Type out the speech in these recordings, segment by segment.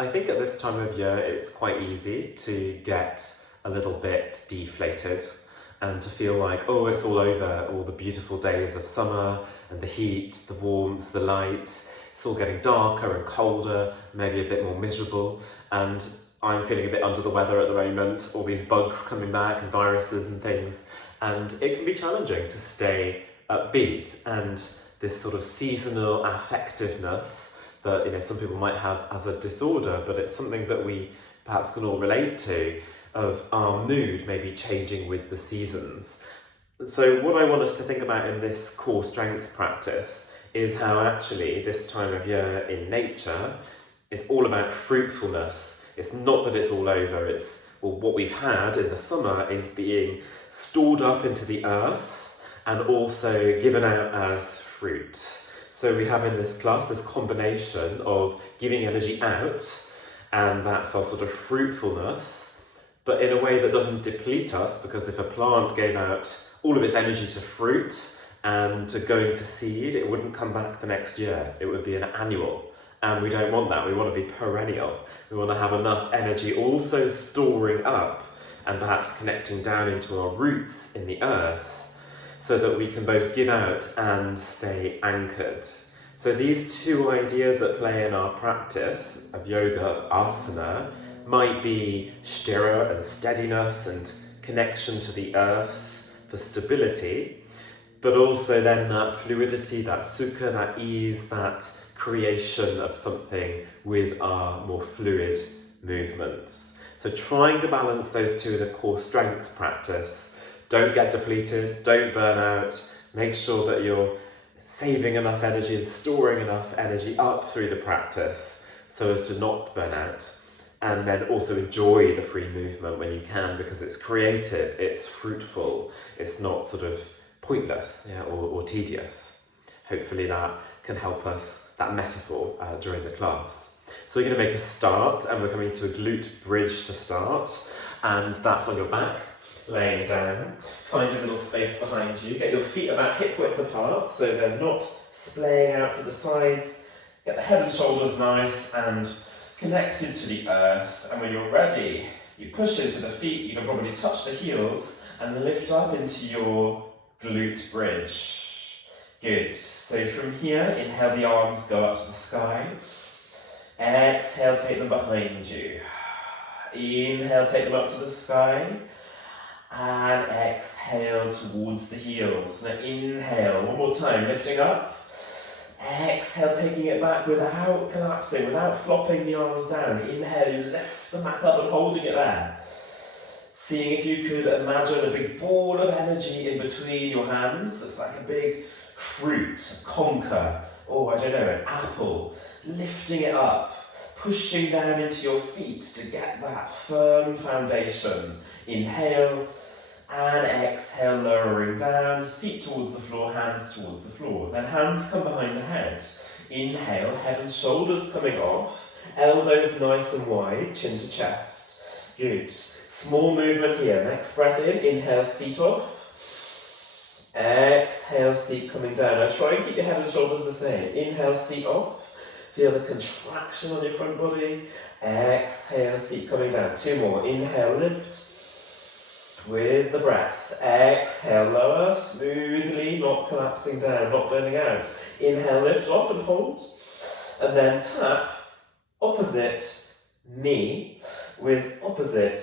I think at this time of year it's quite easy to get a little bit deflated and to feel like, oh, it's all over, all the beautiful days of summer and the heat, the warmth, the light. It's all getting darker and colder, maybe a bit more miserable. And I'm feeling a bit under the weather at the moment, all these bugs coming back and viruses and things. And it can be challenging to stay upbeat, and this sort of seasonal affectiveness that some people might have as a disorder, but it's something that we perhaps can all relate to, of our mood maybe changing with the seasons. So what I want us to think about in this core strength practice is how actually this time of year in nature is all about fruitfulness. It's not that it's all over, it's what we've had in the summer is being stored up into the earth and also given out as fruit. So we have in this class this combination of giving energy out, and that's our sort of fruitfulness, but in a way that doesn't deplete us, because if a plant gave out all of its energy to fruit and to going to seed, it wouldn't come back the next year. It would be an annual. And we don't want that. We want to be perennial. We want to have enough energy also storing up and perhaps connecting down into our roots in the earth, so that we can both give out and stay anchored. So these two ideas at play in our practice of yoga, of asana, might be sthira and steadiness and connection to the earth for stability, but also then that fluidity, that sukha, that ease, that creation of something with our more fluid movements. So trying to balance those two in a core strength practice. Don't get depleted, don't burn out, make sure that you're saving enough energy and storing enough energy up through the practice so as to not burn out. And then also enjoy the free movement when you can, because it's creative, it's fruitful, it's not sort of pointless or tedious. Hopefully that can help us, that metaphor, during the class. So we're going to make a start, and we're coming to a glute bridge to start, and that's on your back. Laying down, find a little space behind you, get your feet about hip width apart so they're not splaying out to the sides, get the head and shoulders nice and connected to the earth, and when you're ready, you push into the feet, you can probably touch the heels and lift up into your glute bridge. Good, so from here, inhale the arms, go up to the sky, exhale, take them behind you, inhale, take them up to the sky, and exhale towards the heels. Now inhale, one more time, lifting up. Exhale, taking it back without collapsing, without flopping the arms down. Inhale, you lift them back up and holding it there. Seeing if you could imagine a big ball of energy in between your hands. That's like a big fruit, a conker, an apple. Lifting it up. Pushing down into your feet to get that firm foundation. Inhale and exhale, lowering down, seat towards the floor, hands towards the floor. Then hands come behind the head. Inhale, head and shoulders coming off, elbows nice and wide, chin to chest. Good. Small movement here. Next breath in, inhale, seat off. Exhale, seat coming down. Now try and keep your head and shoulders the same. Inhale, seat off. Feel the contraction on your front body. Exhale, seat coming down. Two more. Inhale, lift. With the breath. Exhale, lower, smoothly, not collapsing down, not burning out. Inhale, lift off and hold. And then tap opposite knee with opposite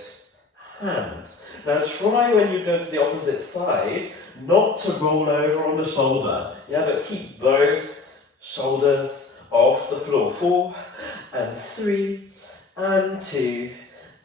hand. Now try when you go to the opposite side not to roll over on the shoulder. But keep both shoulders off the floor. 4 and 3 and 2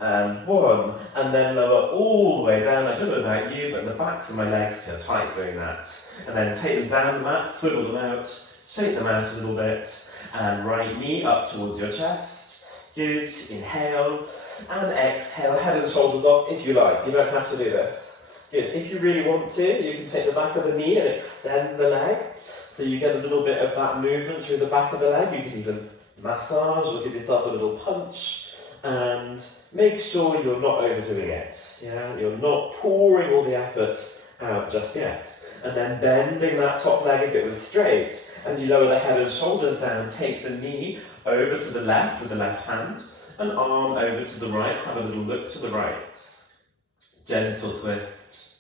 and 1, and then lower all the way down. I don't know about you, but the backs of my legs feel tight doing that. And then take them down the mat, swivel them out, shake them out a little bit, and right knee up towards your chest. Good. Inhale and exhale, head and shoulders off if you like. You don't have to do this. Good. If you really want to, you can take the back of the knee and extend the leg, so you get a little bit of that movement through the back of the leg. You could even massage or give yourself a little punch, and make sure you're not overdoing it. You're not pouring all the effort out just yet. And then bending that top leg if it was straight. As you lower the head and shoulders down, take the knee over to the left with the left hand, An arm over to the right, have a little look to the right. Gentle twist.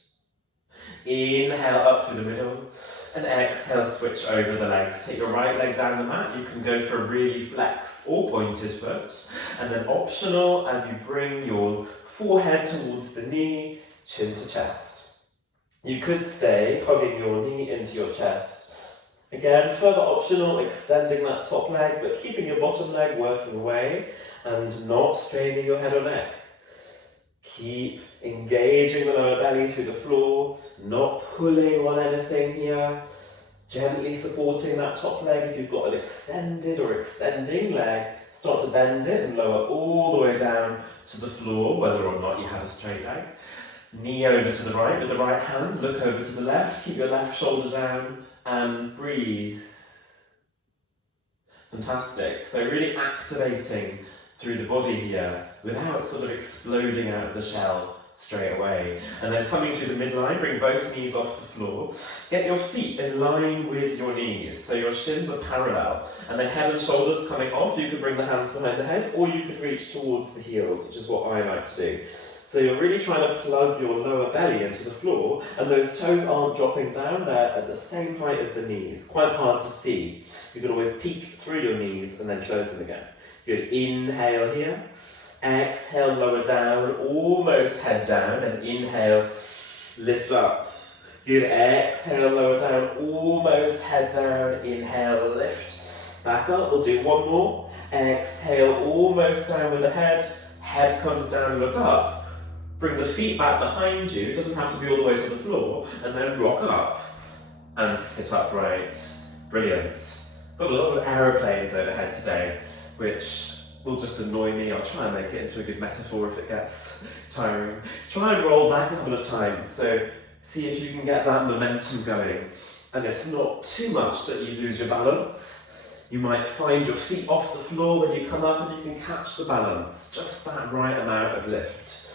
Inhale up through the middle, and exhale, switch over the legs. Take your right leg down the mat. You can go for a really flexed or pointed foot, and then optional, and you bring your forehead towards the knee, chin to chest. You could stay hugging your knee into your chest. Again, further optional, extending that top leg, but keeping your bottom leg working away and not straining your head or neck. Keep engaging the lower belly through the floor, not pulling on anything here. Gently supporting that top leg. If you've got an extended or extending leg, start to bend it and lower all the way down to the floor, whether or not you have a straight leg. Knee over to the right with the right hand, look over to the left, keep your left shoulder down and breathe. Fantastic. So really activating through the body here without sort of exploding out of the shell straight away. And then coming through the midline, bring both knees off the floor. Get your feet in line with your knees, so your shins are parallel. And then head and shoulders coming off, you could bring the hands behind the head, or you could reach towards the heels, which is what I like to do. So you're really trying to plug your lower belly into the floor, and those toes aren't dropping down there at the same height as the knees. Quite hard to see. You can always peek through your knees and then close them again. Good. Inhale here. Exhale, lower down, almost head down, and inhale, lift up. Good. Exhale, lower down, almost head down. Inhale, lift. Back up. We'll do one more. Exhale, almost down with the head. Head comes down, look up. Bring the feet back behind you, it doesn't have to be all the way to the floor, and then rock up and sit upright. Brilliant. Got a lot of aeroplanes overhead today, which will just annoy me. I'll try and make it into a good metaphor if it gets tiring. Try and roll back a couple of times, so see if you can get that momentum going. And it's not too much that you lose your balance. You might find your feet off the floor when you come up and you can catch the balance, just that right amount of lift.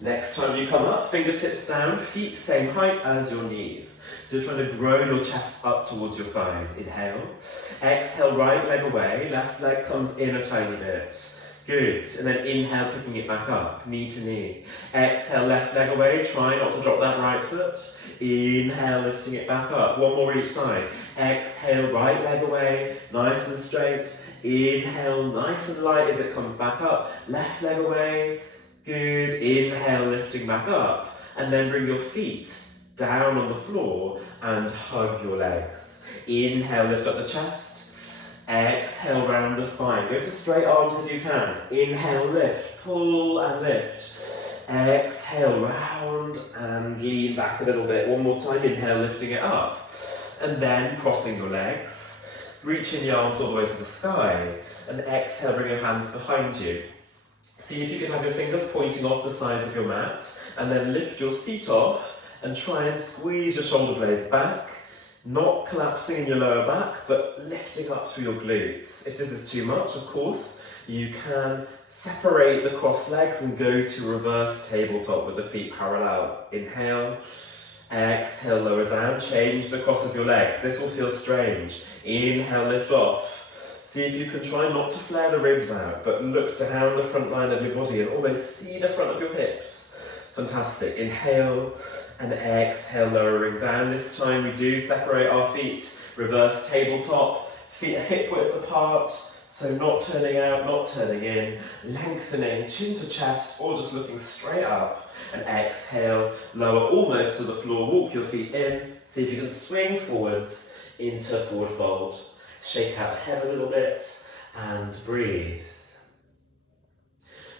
Next time you come up, fingertips down, feet same height as your knees. So you're trying to grow your chest up towards your thighs. Inhale. Exhale, right leg away, left leg comes in a tiny bit. Good. And then inhale, picking it back up, knee to knee. Exhale, left leg away, try not to drop that right foot. Inhale, lifting it back up. One more each side. Exhale, right leg away, nice and straight. Inhale, nice and light as it comes back up. Left leg away. Good. Inhale, lifting back up. And then bring your feet down on the floor and hug your legs. Inhale, lift up the chest. Exhale, round the spine. Go to straight arms if you can. Inhale, lift. Pull and lift. Exhale, round and lean back a little bit. One more time. Inhale, lifting it up. And then crossing your legs. Reaching the arms all the way to the sky. And exhale, bring your hands behind you. See if you can have your fingers pointing off the sides of your mat, and then lift your seat off and try and squeeze your shoulder blades back, not collapsing in your lower back, but lifting up through your glutes. If this is too much, of course, you can separate the crossed legs and go to reverse tabletop with the feet parallel. Inhale, exhale, lower down, change the cross of your legs. This will feel strange. Inhale, lift off. See if you can try not to flare the ribs out, but look down the front line of your body and almost see the front of your hips. Fantastic. Inhale and exhale, lowering down. This time we do separate our feet, reverse tabletop, feet hip width apart, so not turning out, not turning in, lengthening chin to chest or just looking straight up. And exhale, lower almost to the floor, walk your feet in, see if you can swing forwards into forward fold. Shake out the head a little bit and breathe.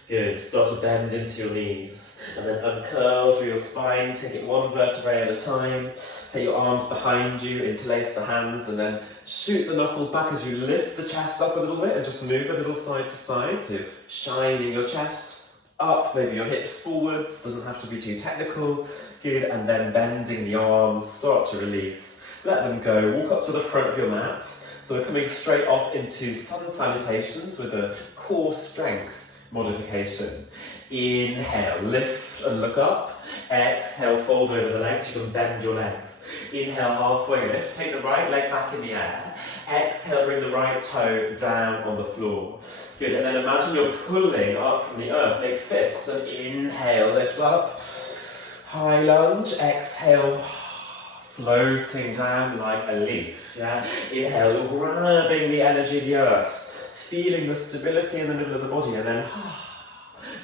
Good. Start to bend into your knees and then uncurl through your spine. Take it one vertebrae at a time. Take your arms behind you, interlace the hands, and then shoot the knuckles back as you lift the chest up a little bit and just move a little side to side. So shining your chest up, maybe your hips forwards. Doesn't have to be too technical. Good. And then bending the arms. Start to release. Let them go. Walk up to the front of your mat. So we're coming straight off into sun salutations with a core strength modification. Inhale, lift and look up. Exhale, fold over the legs. You can bend your legs. Inhale, halfway lift. Take the right leg back in the air. Exhale, bring the right toe down on the floor. Good, and then imagine you're pulling up from the earth. Make fists and inhale, lift up. High lunge. Exhale, floating down like a leaf. Yeah. Inhale, you're grabbing the energy of the earth, feeling the stability in the middle of the body, and then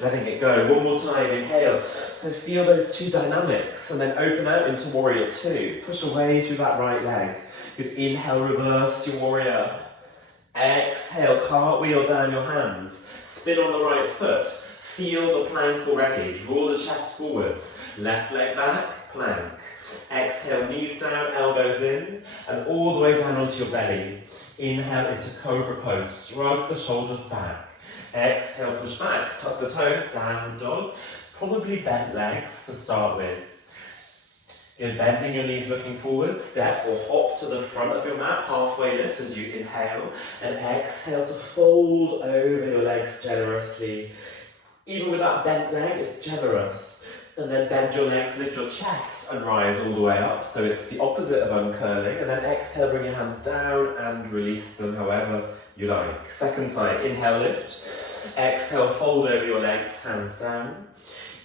letting it go. One more time, inhale. So feel those two dynamics, and then open out into warrior two. Push away through that right leg. Good, inhale, reverse your warrior. Exhale, cartwheel down your hands. Spin on the right foot. Feel the plank already. Draw the chest forwards. Left leg back, plank. Exhale, knees down, elbows in, and all the way down onto your belly. Inhale into cobra pose. Shrug the shoulders back. Exhale, push back, tuck the toes, down dog. Probably bent legs to start with. You're bending your knees looking forward, step or hop to the front of your mat, halfway lift as you inhale, and exhale to fold over your legs generously. Even with that bent leg, it's generous. And then bend your legs, lift your chest and rise all the way up. So it's the opposite of uncurling. And then exhale, bring your hands down and release them however you like. Second side, inhale, lift. Exhale, fold over your legs, hands down.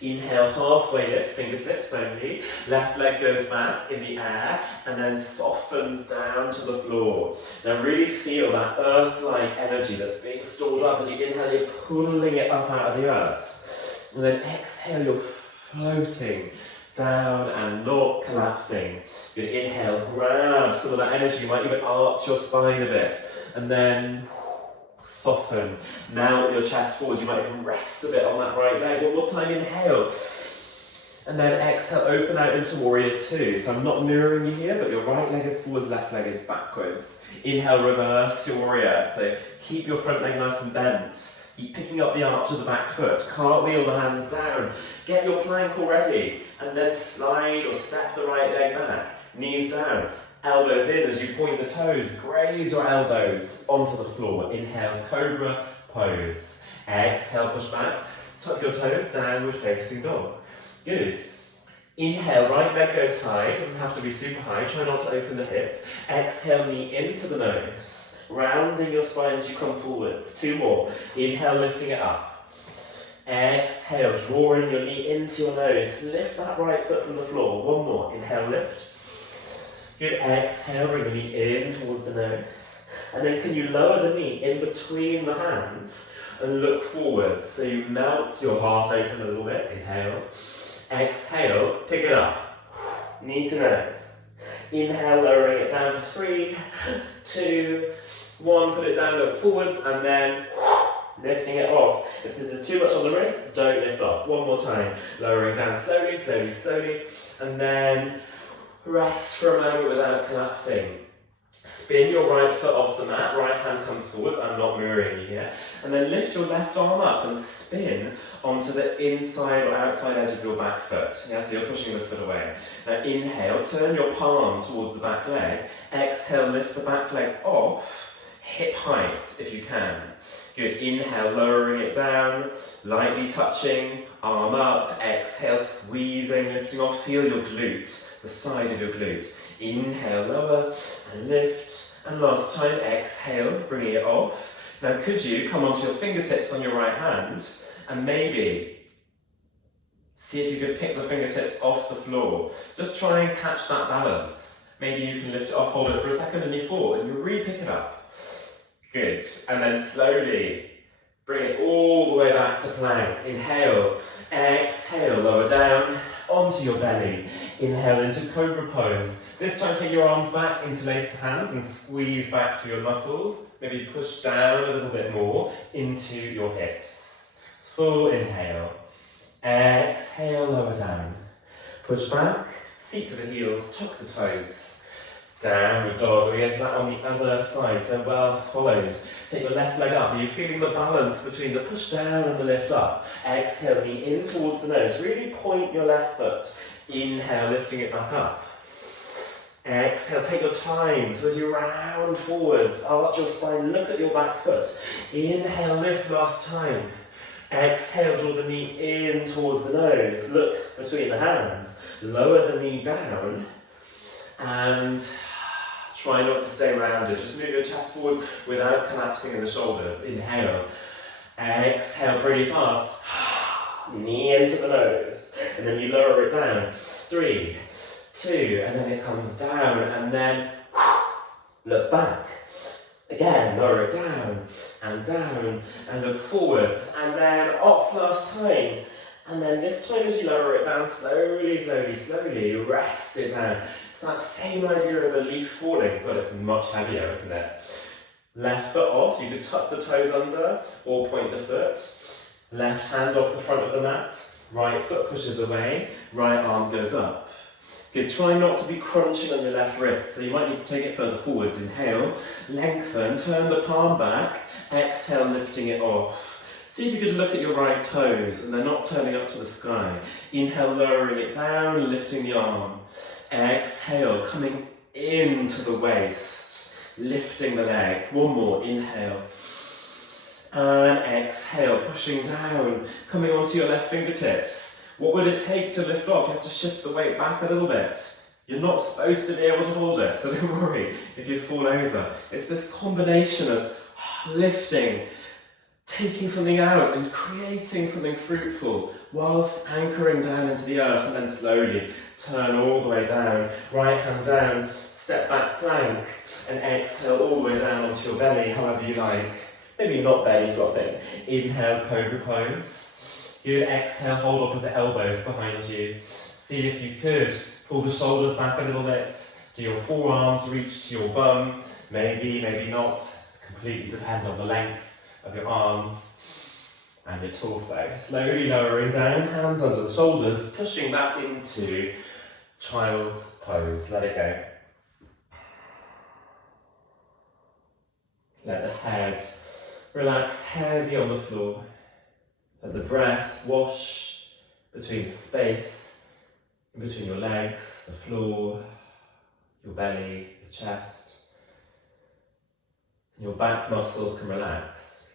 Inhale, halfway lift, fingertips only. Left leg goes back in the air and then softens down to the floor. Now really feel that earth-like energy that's being stored up. As you inhale, you're pulling it up out of the earth. And then exhale, you're floating down and not collapsing. Good, inhale, grab some of that energy. You might even arch your spine a bit. And then soften. Now your chest forward. You might even rest a bit on that right leg. One more time, inhale. And then exhale, open out into warrior two. So I'm not mirroring you here, but your right leg is forwards, left leg is backwards. Inhale, reverse your warrior. So keep your front leg nice and bent. Keep picking up the arch of the back foot. Cartwheel the hands down. Get your plank already. And then slide or step the right leg back. Knees down. Elbows in as you point the toes. Graze your elbows onto the floor. Inhale, cobra pose. Exhale, push back. Tuck your toes, downward facing dog. Good. Inhale, right leg goes high. It doesn't have to be super high. Try not to open the hip. Exhale, knee into the nose. Rounding your spine as you come forwards. Two more. Inhale, lifting it up. Exhale, drawing your knee into your nose. Lift that right foot from the floor. One more. Inhale, lift. Good. Exhale, bring the knee in towards the nose. And then can you lower the knee in between the hands and look forwards. So you melt your heart open a little bit. Inhale. Exhale, pick it up. Knee to nose. Inhale, lowering it down for 3, 2, 1. Put it down, look forwards, and then lifting it off. If this is too much on the wrists, don't lift off. One more time. Lowering down slowly, slowly, slowly, and then rest for a moment without collapsing. Spin your right foot off the mat, right hand comes forwards, I'm not mirroring you here, and then lift your left arm up and spin onto the inside or outside edge of your back foot. Yeah, so you're pushing the foot away. Now inhale, turn your palm towards the back leg, exhale, lift the back leg off, hip height if you can. Good, inhale, lowering it down, lightly touching, arm up, exhale, squeezing, lifting off, feel your glute, the side of your glute. Inhale, lower, and lift, and last time, exhale, bringing it off. Now could you come onto your fingertips on your right hand, and maybe see if you could pick the fingertips off the floor. Just try and catch that balance. Maybe you can lift it off, hold it for a second, and you fall, and you re-pick it up. Good, and then slowly, bring it all the way back to plank. Inhale, exhale, lower down, onto your belly. Inhale into cobra pose. This time take your arms back, interlace the hands and squeeze back through your knuckles. Maybe push down a little bit more into your hips. Full inhale. Exhale, lower down. Push back, seat to the heels, tuck the toes. Downward dog, we get to that on the other side, so well followed. Take your left leg up. Are you feeling the balance between the push down and the lift up? Exhale, knee in towards the nose. Really point your left foot. Inhale, lifting it back up. Exhale, take your time. So as you round forwards, arch your spine, look at your back foot. Inhale, lift last time. Exhale, draw the knee in towards the nose. Look between the hands. Lower the knee down. And try not to stay rounded. Just move your chest forward without collapsing in the shoulders. Inhale. Exhale pretty fast. Knee into the nose. And then you lower it down. 3, 2, and then it comes down. And then look back. Again, lower it down, and look forwards, and then off last time. And then this time as you lower it down, slowly, slowly, slowly, rest it down. It's that same idea of a leaf falling, but it's much heavier, isn't it? Left foot off, you could tuck the toes under, or point the foot. Left hand off the front of the mat, right foot pushes away, right arm goes up. Good, try not to be crunching on your left wrist, so you might need to take it further forwards. Inhale, lengthen, turn the palm back, exhale, lifting it off. See if you could look at your right toes, and they're not turning up to the sky. Inhale, lowering it down, lifting the arm. Exhale, coming into the waist, lifting the leg. One more, inhale. And exhale, pushing down, coming onto your left fingertips. What would it take to lift off? You have to shift the weight back a little bit. You're not supposed to be able to hold it, so don't worry if you fall over. It's this combination of lifting, taking something out and creating something fruitful whilst anchoring down into the earth, and then slowly turn all the way down. Right hand down, step back plank, and exhale all the way down onto your belly, however you like. Maybe not belly flopping. Inhale, cobra pose. Good, exhale, hold opposite elbows behind you. See if you could pull the shoulders back a little bit. Do your forearms reach to your bum? Maybe, maybe not. Completely depend on the length of your arms and your torso. Slowly lowering down, hands under the shoulders, pushing back into child's pose. Let it go. Let the head relax heavy on the floor. Let the breath wash between the space, in between your legs, the floor, your belly, your chest. And your back muscles can relax.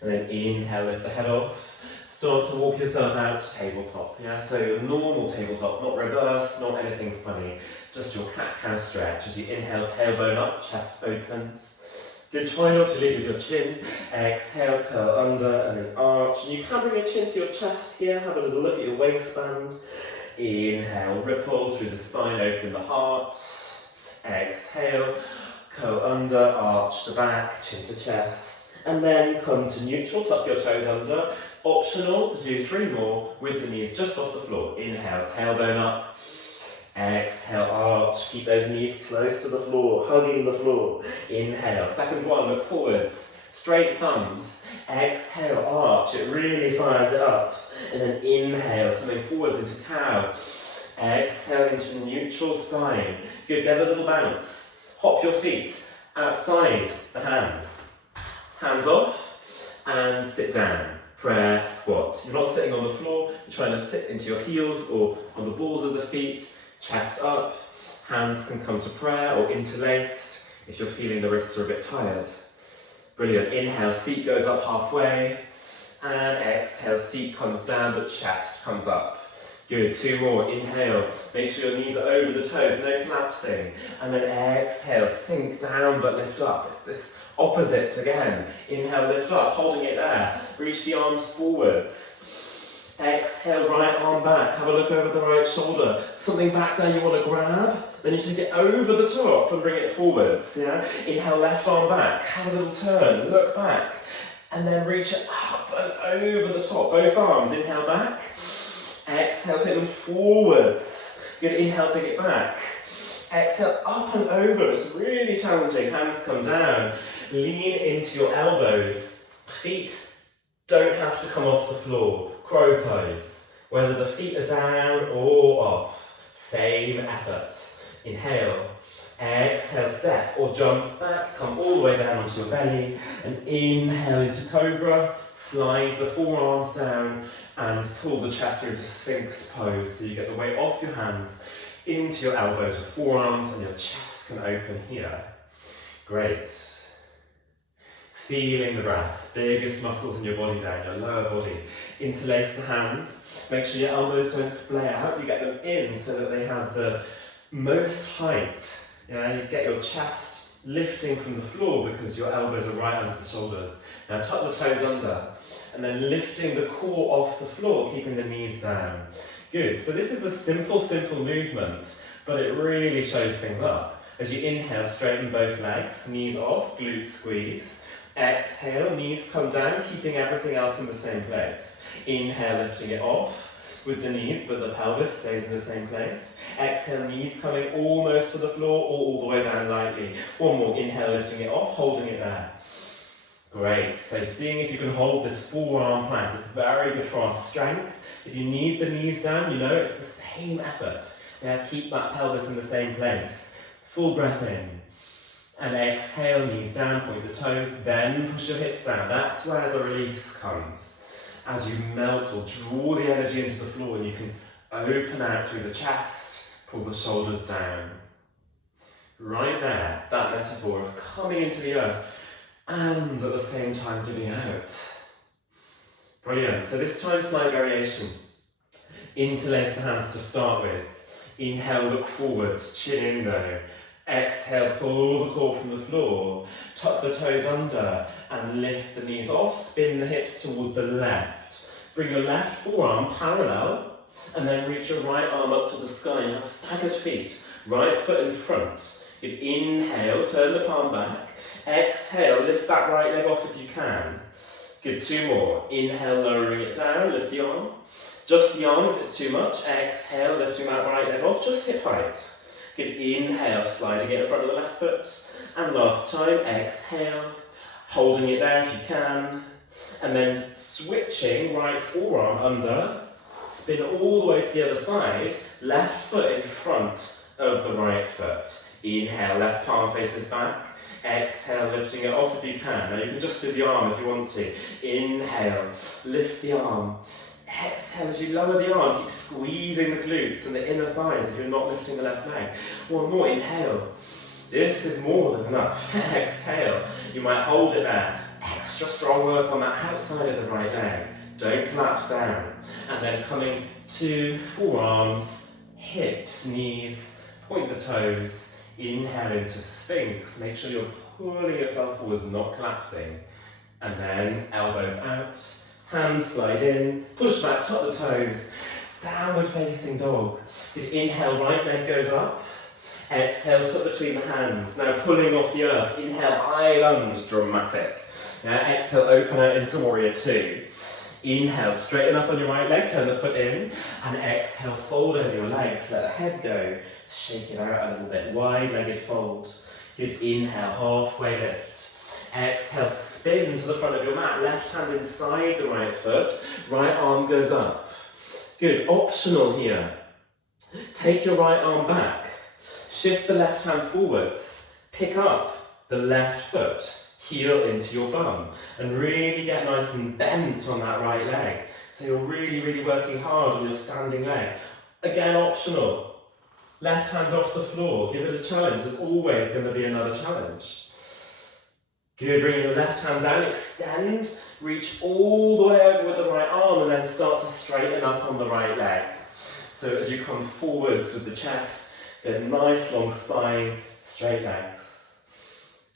And then inhale, lift the head off. Start to walk yourself out to tabletop. Yeah, so your normal tabletop, not reverse, not anything funny. Just your cat-cow stretch. As you inhale, tailbone up, chest opens. Good, try not to lead with your chin. Exhale, curl under and then arch. And you can bring your chin to your chest here. Have a little look at your waistband. Inhale, ripple through the spine, open the heart. Exhale, curl under, arch the back, chin to chest. And then come to neutral, tuck your toes under. Optional to do 3 more with the knees just off the floor. Inhale, tailbone up. Exhale, arch, keep those knees close to the floor, hugging the floor. Inhale, second one, look forwards, straight thumbs. Exhale, arch, it really fires it up. And then inhale, coming forwards into cow. Exhale into neutral spine. Good, get a little bounce. Hop your feet outside the hands. Hands off and sit down. Prayer squat. You're not sitting on the floor, you're trying to sit into your heels or on the balls of the feet. Chest up, hands can come to prayer or interlaced if you're feeling the wrists are a bit tired. Brilliant, inhale, seat goes up halfway, and exhale, seat comes down but chest comes up. Good, 2 more, inhale, make sure your knees are over the toes, no collapsing, and then exhale, sink down but lift up. It's this opposite again. Inhale, lift up, holding it there, reach the arms forwards. Exhale, right arm back, have a look over the right shoulder. Something back there you want to grab, then you take it over the top and bring it forwards, yeah? Inhale, left arm back, have a little turn, look back, and then reach it up and over the top, both arms, inhale back. Exhale, take them forwards. Good, inhale, take it back. Exhale, up and over, it's really challenging, hands come down. Lean into your elbows, feet don't have to come off the floor. Crow pose, whether the feet are down or off, same effort. Inhale, exhale, step or jump back, come all the way down onto your belly, and inhale into cobra, slide the forearms down and pull the chest through into Sphinx pose, so you get the weight off your hands into your elbows with forearms and your chest can open here. Great. Feeling the breath, biggest muscles in your body there, your lower body. Interlace the hands, make sure your elbows don't splay out, you get them in so that they have the most height. Yeah, you get your chest lifting from the floor because your elbows are right under the shoulders. Now tuck the toes under, and then lifting the core off the floor, keeping the knees down. Good, so this is a simple movement, but it really shows things up. As you inhale, straighten both legs, knees off, glutes squeeze. Exhale, knees come down, keeping everything else in the same place. Inhale, lifting it off with the knees, but the pelvis stays in the same place. Exhale, knees coming almost to the floor or all the way down lightly. One more, inhale, lifting it off, holding it there. Great, so seeing if you can hold this forearm plank, it's very good for our strength. If you need the knees down, you know it's the same effort. Yeah, keep that pelvis in the same place. Full breath in. And exhale, knees down, point the toes, then push your hips down. That's where the release comes. As you melt or draw the energy into the floor, and you can open out through the chest, pull the shoulders down. Right there, that metaphor of coming into the earth and at the same time giving out. Brilliant. So this time slight variation. Interlace the hands to start with. Inhale, look forwards, chin in though. Exhale, pull the core from the floor. Tuck the toes under and lift the knees off. Spin the hips towards the left. Bring your left forearm parallel and then reach your right arm up to the sky. You have staggered feet. Right foot in front. You inhale, turn the palm back. Exhale, lift that right leg off if you can. Good, two more. Inhale, lowering it down, lift the arm. Just the arm if it's too much. Exhale, lifting that right leg off, just hip height. Good, inhale, sliding it in front of the left foot. And last time, exhale, holding it there if you can. And then switching right forearm under. Spin all the way to the other side. Left foot in front of the right foot. Inhale, left palm faces back. Exhale, lifting it off if you can. Now you can just do the arm if you want to. Inhale, lift the arm. Exhale, as you lower the arm, keep squeezing the glutes and the inner thighs if you're not lifting the left leg. One more, inhale. This is more than enough. Exhale, you might hold it there. Extra strong work on that outside of the right leg. Don't collapse down. And then coming to forearms, hips, knees, point the toes. Inhale into Sphinx. Make sure you're pulling yourself forwards, not collapsing. And then elbows out. Hands slide in, push back, tuck the toes, downward facing dog. Good, inhale, right leg goes up. Exhale, foot between the hands. Now pulling off the earth. Inhale, high lunge, dramatic. Now exhale, open out into warrior two. Inhale, straighten up on your right leg, turn the foot in. And exhale, fold over your legs, let the head go. Shake it out a little bit, wide-legged fold. Good, inhale, halfway lift. Exhale, spin to the front of your mat, left hand inside the right foot, right arm goes up. Good, optional here. Take your right arm back, shift the left hand forwards, pick up the left foot, heel into your bum, and really get nice and bent on that right leg. So you're really working hard on your standing leg. Again, optional. Left hand off the floor, give it a challenge. There's always going to be another challenge. Good, bring your left hand down, extend, reach all the way over with the right arm and then start to straighten up on the right leg. So as you come forwards with the chest, get a nice long spine, straight legs.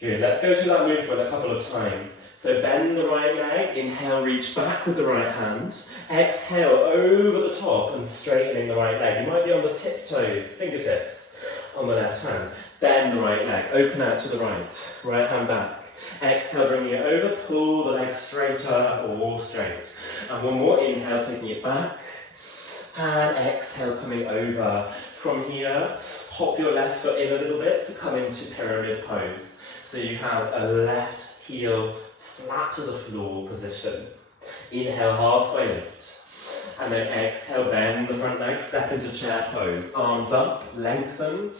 Good, let's go through that movement a couple of times. So bend the right leg, inhale, reach back with the right hand. Exhale, over the top and straightening the right leg. You might be on the tiptoes, fingertips on the left hand. Bend the right leg, open out to the right, right hand back. Exhale, bringing it over, pull the leg straighter or straight. And one more, inhale, taking it back. And exhale, coming over. From here, hop your left foot in a little bit to come into pyramid pose. So you have a left heel flat to the floor position. Inhale, halfway lift. And then exhale, bend the front leg, step into chair pose. Arms up, lengthen.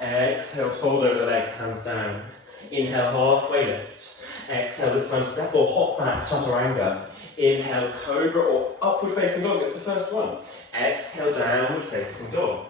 Exhale, fold over the legs, hands down. Inhale, halfway lift. Exhale, this time step or hop back, chaturanga. Inhale, cobra or upward facing dog, it's the first one. Exhale, downward facing dog.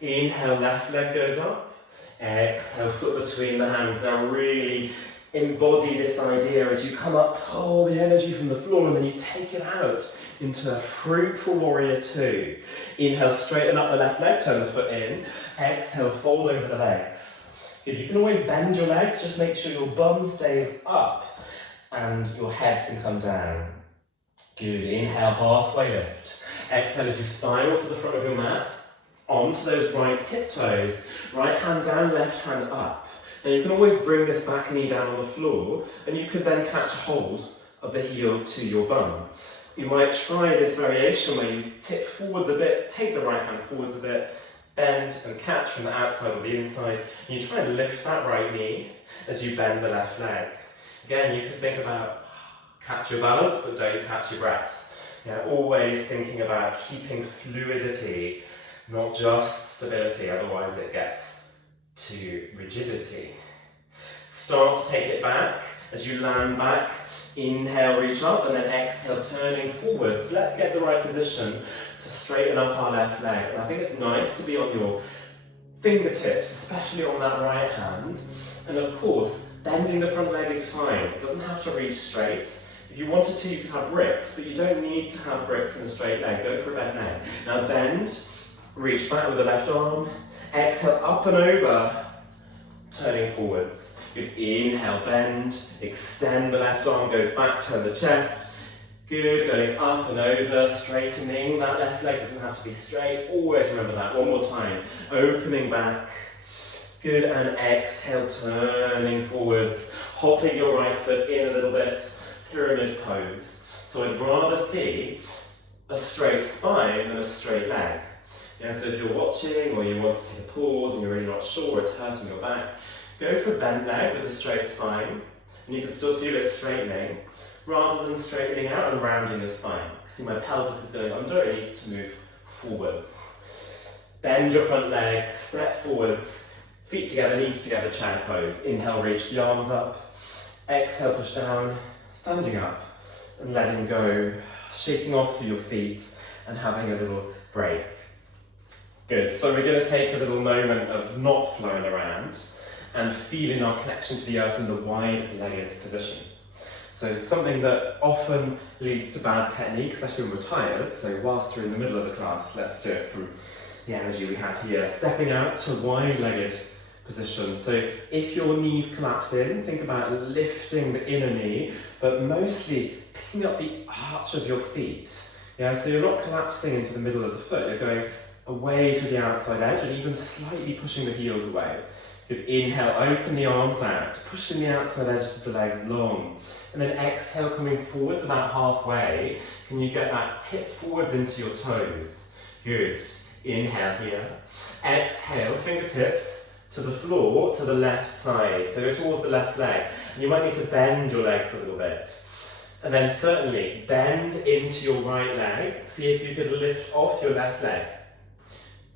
Inhale, left leg goes up. Exhale, foot between the hands. Now really embody this idea as you come up, pull the energy from the floor, and then you take it out into fruitful warrior two. Inhale, straighten up the left leg, turn the foot in. Exhale, fold over the legs. Good, you can always bend your legs, just make sure your bum stays up and your head can come down. Good, inhale, halfway lift. Exhale as you spiral to the front of your mat, onto those right tiptoes. Right hand down, left hand up. Now you can always bring this back knee down on the floor, and you could then catch hold of the heel to your bum. You might try this variation where you tip forwards a bit, take the right hand forwards a bit, bend and catch from the outside or the inside, and you try and lift that right knee as you bend the left leg. Again, you could think about catch your balance, but don't catch your breath. Always thinking about keeping fluidity, not just stability, otherwise it gets to rigidity. Start to take it back as you land back. Inhale, reach up, and then exhale, turning forwards. Let's get the right position to straighten up our left leg. And I think it's nice to be on your fingertips, especially on that right hand. And of course, bending the front leg is fine. It doesn't have to reach straight. If you wanted to, you could have bricks, but you don't need to have bricks in a straight leg. Go for a bent leg. Now bend, reach back with the left arm. Exhale, up and over, turning forwards. Good, inhale, bend, extend the left arm, goes back, turn the chest. Good, going up and over, straightening. That left leg doesn't have to be straight. Always remember that. One more time. Opening back. Good, and exhale, turning forwards. Hopping your right foot in a little bit. Pyramid pose. So I'd rather see a straight spine than a straight leg. So if you're watching or you want to take a pause and you're really not sure, it's hurting your back, go for a bent leg with a straight spine, and you can still feel it straightening, rather than straightening out and rounding your spine. See, my pelvis is going under, it needs to move forwards. Bend your front leg, step forwards, feet together, knees together, child pose. Inhale, reach the arms up. Exhale, push down, standing up and letting go, shaking off through your feet and having a little break. Good, so we're going to take a little moment of not flowing around and feeling our connection to the earth in the wide-legged position. So something that often leads to bad technique, especially when we're tired, so whilst we're in the middle of the class, let's do it from the energy we have here. Stepping out to wide-legged position. So if your knees collapse in, think about lifting the inner knee, but mostly picking up the arch of your feet. So you're not collapsing into the middle of the foot, you're going away to the outside edge and even slightly pushing the heels away. Good, inhale, open the arms out, pushing the outside edges of the legs long. And then exhale, coming forwards about halfway. Can you get that tip forwards into your toes? Good, inhale here. Exhale, fingertips to the floor, to the left side. So go towards the left leg. And you might need to bend your legs a little bit. And then certainly bend into your right leg. See if you could lift off your left leg.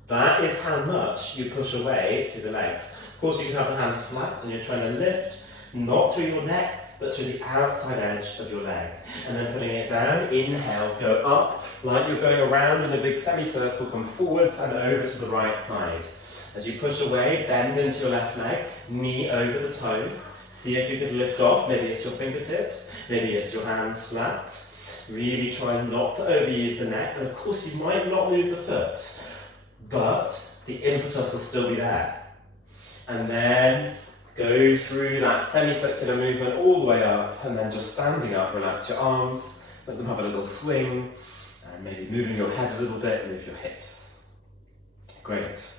That is how much you push away through the legs. Of course, you can have the hands flat and you're trying to lift, not through your neck, but through the outside edge of your leg. And then putting it down, inhale, go up, like you're going around in a big semicircle, come forwards and over to the right side. As you push away, bend into your left leg, knee over the toes. See if you could lift off, maybe it's your fingertips, maybe it's your hands flat. Really try not to overuse the neck, and of course you might not move the foot, but the impetus will still be there. And then go through that semicircular movement all the way up, and then just standing up, relax your arms, let them have a little swing, and maybe moving your head a little bit, move your hips. Great.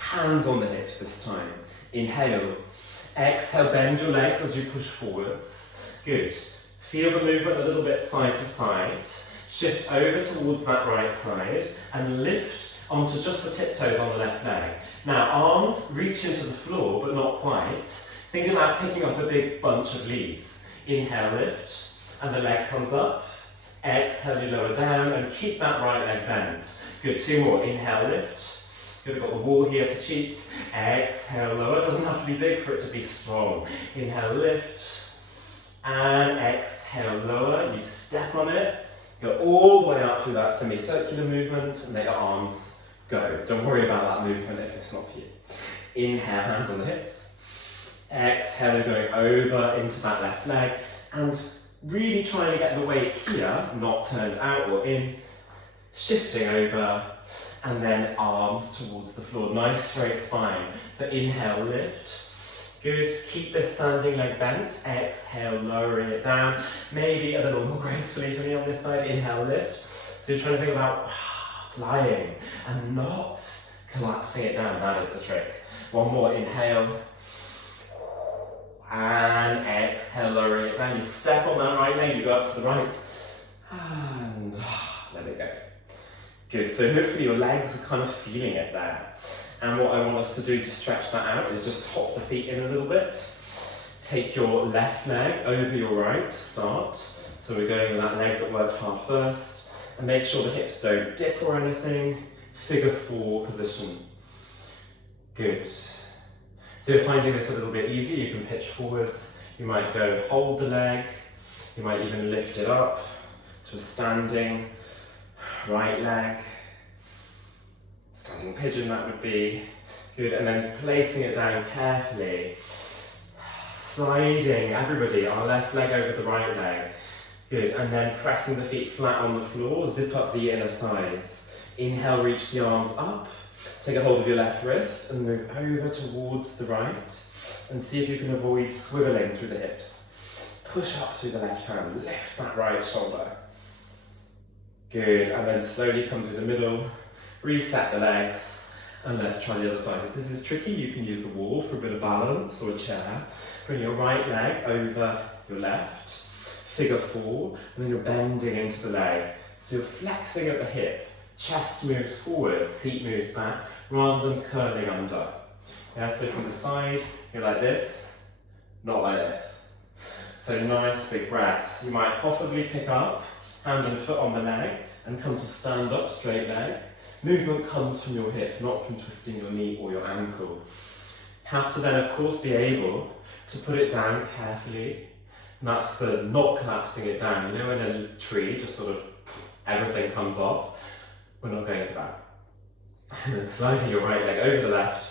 Hands on the hips this time. Inhale. Exhale, bend your legs as you push forwards. Good. Feel the movement a little bit side to side. Shift over towards that right side, and lift onto just the tiptoes on the left leg. Now, arms reach into the floor, but not quite. Think about picking up a big bunch of leaves. Inhale, lift, and the leg comes up. Exhale, you lower down, and keep that right leg bent. Good, two more. Inhale, lift. Good, got the wall here to cheat. Exhale, lower. It doesn't have to be big for it to be strong. Inhale, lift, and exhale, lower. You step on it. Go all the way up through that semicircular movement, and let your arms go. Don't worry about that movement if it's not for you. Inhale, hands on the hips. Exhale, going over into that left leg, and really trying to get the weight here, not turned out or in, shifting over, and then arms towards the floor. Nice straight spine. So inhale, lift. Good, keep this standing leg bent. Exhale, lowering it down. Maybe a little more gracefully for me on this side. Inhale, lift. So you're trying to think about flying and not collapsing it down. That is the trick. One more, inhale. And exhale, lowering it down. You step on that right leg, you go up to the right. And let it go. Good, so hopefully your legs are kind of feeling it there. And what I want us to do to stretch that out is just hop the feet in a little bit. Take your left leg over your right to start. So we're going with that leg that worked hard first. And make sure the hips don't dip or anything. Figure 4 position. Good. So you're finding this a little bit easy. You can pitch forwards. You might go hold the leg. You might even lift it up to a standing right leg. Standing pigeon, that would be good. And then placing it down carefully. Sliding, everybody, our left leg over the right leg. Good, and then pressing the feet flat on the floor. Zip up the inner thighs. Inhale, reach the arms up. Take a hold of your left wrist and move over towards the right. And see if you can avoid swiveling through the hips. Push up through the left hand. Lift that right shoulder. Good, and then slowly come through the middle. Reset the legs, and let's try the other side. If this is tricky, you can use the wall for a bit of balance, or a chair. Bring your right leg over your left, figure 4, and then you're bending into the leg. So you're flexing at the hip, chest moves forward, seat moves back, rather than curling under. Yeah, so from the side, you're like this, not like this. So nice big breath. You might possibly pick up, hand and foot on the leg, and come to stand up, straight leg. Movement comes from your hip, not from twisting your knee or your ankle. Have to then, of course, be able to put it down carefully. And that's the not collapsing it down. You know, in a tree, just sort of everything comes off. We're not going for that. And then sliding your right leg over the left.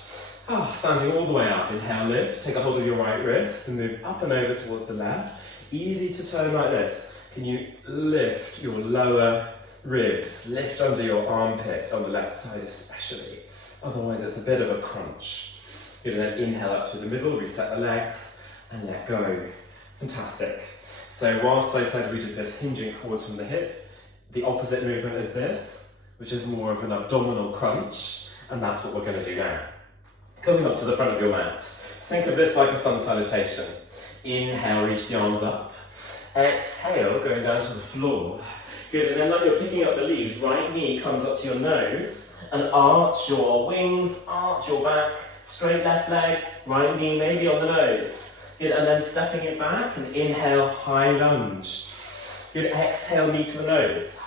Standing all the way up. Inhale, lift. Take a hold of your right wrist and move up and over towards the left. Easy to turn like this. Can you lift your lower ribs, lift under your armpit on the left side especially, otherwise it's a bit of a crunch. Good, and then inhale up through the middle, reset the legs, and let go. Fantastic. So whilst I said we did this hinging forwards from the hip, the opposite movement is this, which is more of an abdominal crunch, and that's what we're going to do now. Coming up to the front of your mat, think of this like a sun salutation. Inhale, reach the arms up. Exhale, going down to the floor. Good, and then like you're picking up the leaves, right knee comes up to your nose, and arch your wings, arch your back, straight left leg, right knee maybe on the nose. Good, and then stepping it back, and inhale, high lunge. Good, exhale, knee to the nose.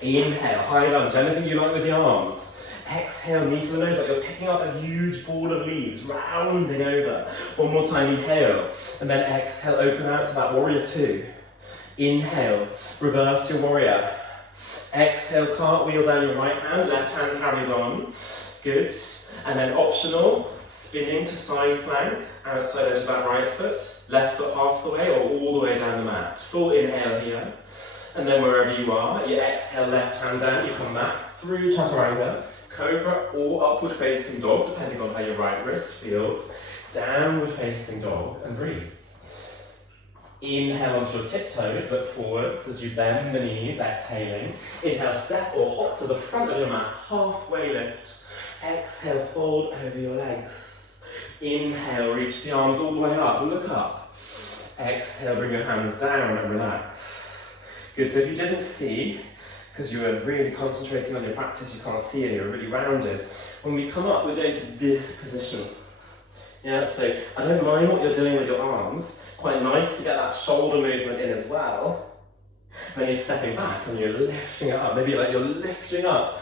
Inhale, high lunge, anything you like with the arms. Exhale, knee to the nose, like you're picking up a huge ball of leaves, rounding over. One more time, inhale, and then exhale, open out to that warrior 2. Inhale, reverse your warrior. Exhale, cartwheel down your right hand, left hand carries on. Good. And then optional, spinning to side plank, outside edge of that right foot, left foot half the way or all the way down the mat. Full inhale here. And then wherever you are, you exhale, left hand down, you come back through chaturanga, cobra or upward facing dog, depending on how your right wrist feels. Downward facing dog, and breathe. Inhale onto your tiptoes, look forwards as you bend the knees, exhaling. Inhale, step or hop to the front of your mat, halfway lift. Exhale, fold over your legs. Inhale, reach the arms all the way up, look up. Exhale, bring your hands down and relax. Good, so if you didn't see, because you were really concentrating on your practice, you can't see and you're really rounded. When we come up, we're going to this position. Yeah, so I don't mind what you're doing with your arms. Quite nice to get that shoulder movement in as well. Then you're stepping back and you're lifting it up. Maybe like you're lifting up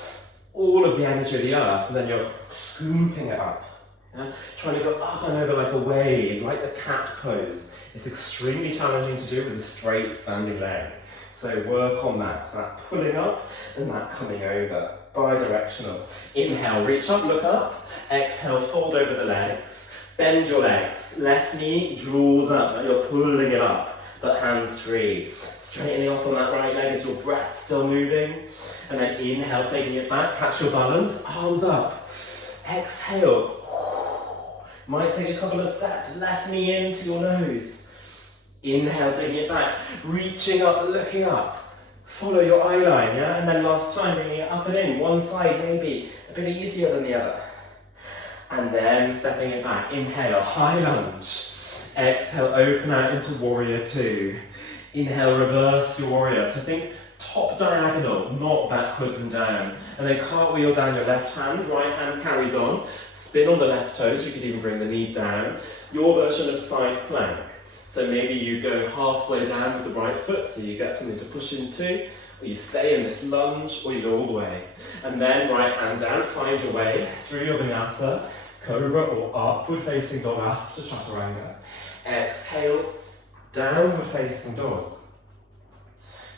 all of the energy of the earth and then you're scooping it up. Yeah? Trying to go up and over like a wave, like the cat pose. It's extremely challenging to do with a straight standing leg. So work on that. So that pulling up and that coming over. Bi-directional. Inhale, reach up, look up. Exhale, fold over the legs. Bend your legs. Left knee draws up, like you're pulling it up, but hands free. Straightening up on that right leg as your breath still moving. And then inhale, taking it back, catch your balance, arms up. Exhale. Might take a couple of steps, left knee into your nose. Inhale, taking it back, reaching up, looking up. Follow your eye line, yeah? And then last time, bringing it up and in. One side maybe a bit easier than the other. And then stepping it back. Inhale, high lunge. Exhale, open out into warrior two. Inhale, reverse your warrior. So think top diagonal, not backwards and down. And then cartwheel down your left hand, right hand carries on. Spin on the left toes, you could even bring the knee down. Your version of side plank. So maybe you go halfway down with the right foot, so you get something to push into, or you stay in this lunge, or you go all the way. And then right hand down, find your way through your vinyasa, cobra or upward facing dog after chaturanga. Exhale, downward facing dog.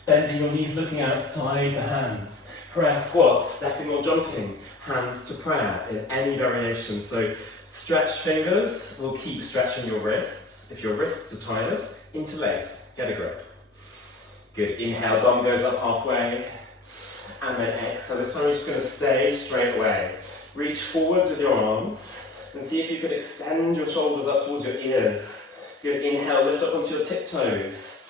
Bending your knees, looking outside the hands. Prayer squat, stepping or jumping, hands to prayer in any variation. So stretch fingers will keep stretching your wrists. If your wrists are tired, interlace, get a grip. Good, inhale, bum goes up halfway. And then exhale, this time you're just going to stay straight away. Reach forwards with your arms and see if you could extend your shoulders up towards your ears. Good, inhale, lift up onto your tiptoes.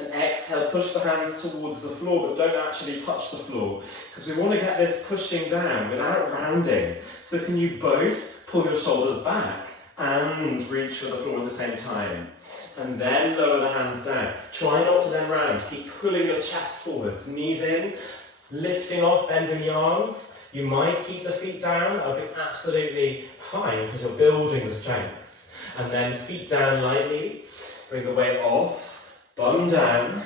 And exhale, push the hands towards the floor, but don't actually touch the floor, because we want to get this pushing down without rounding. So can you both pull your shoulders back and reach for the floor at the same time? And then lower the hands down. Try not to then round. Keep pulling your chest forwards, knees in, lifting off, bending the arms. You might keep the feet down. That would be absolutely fine because you're building the strength. And then feet down lightly. Bring the weight off. Bum down.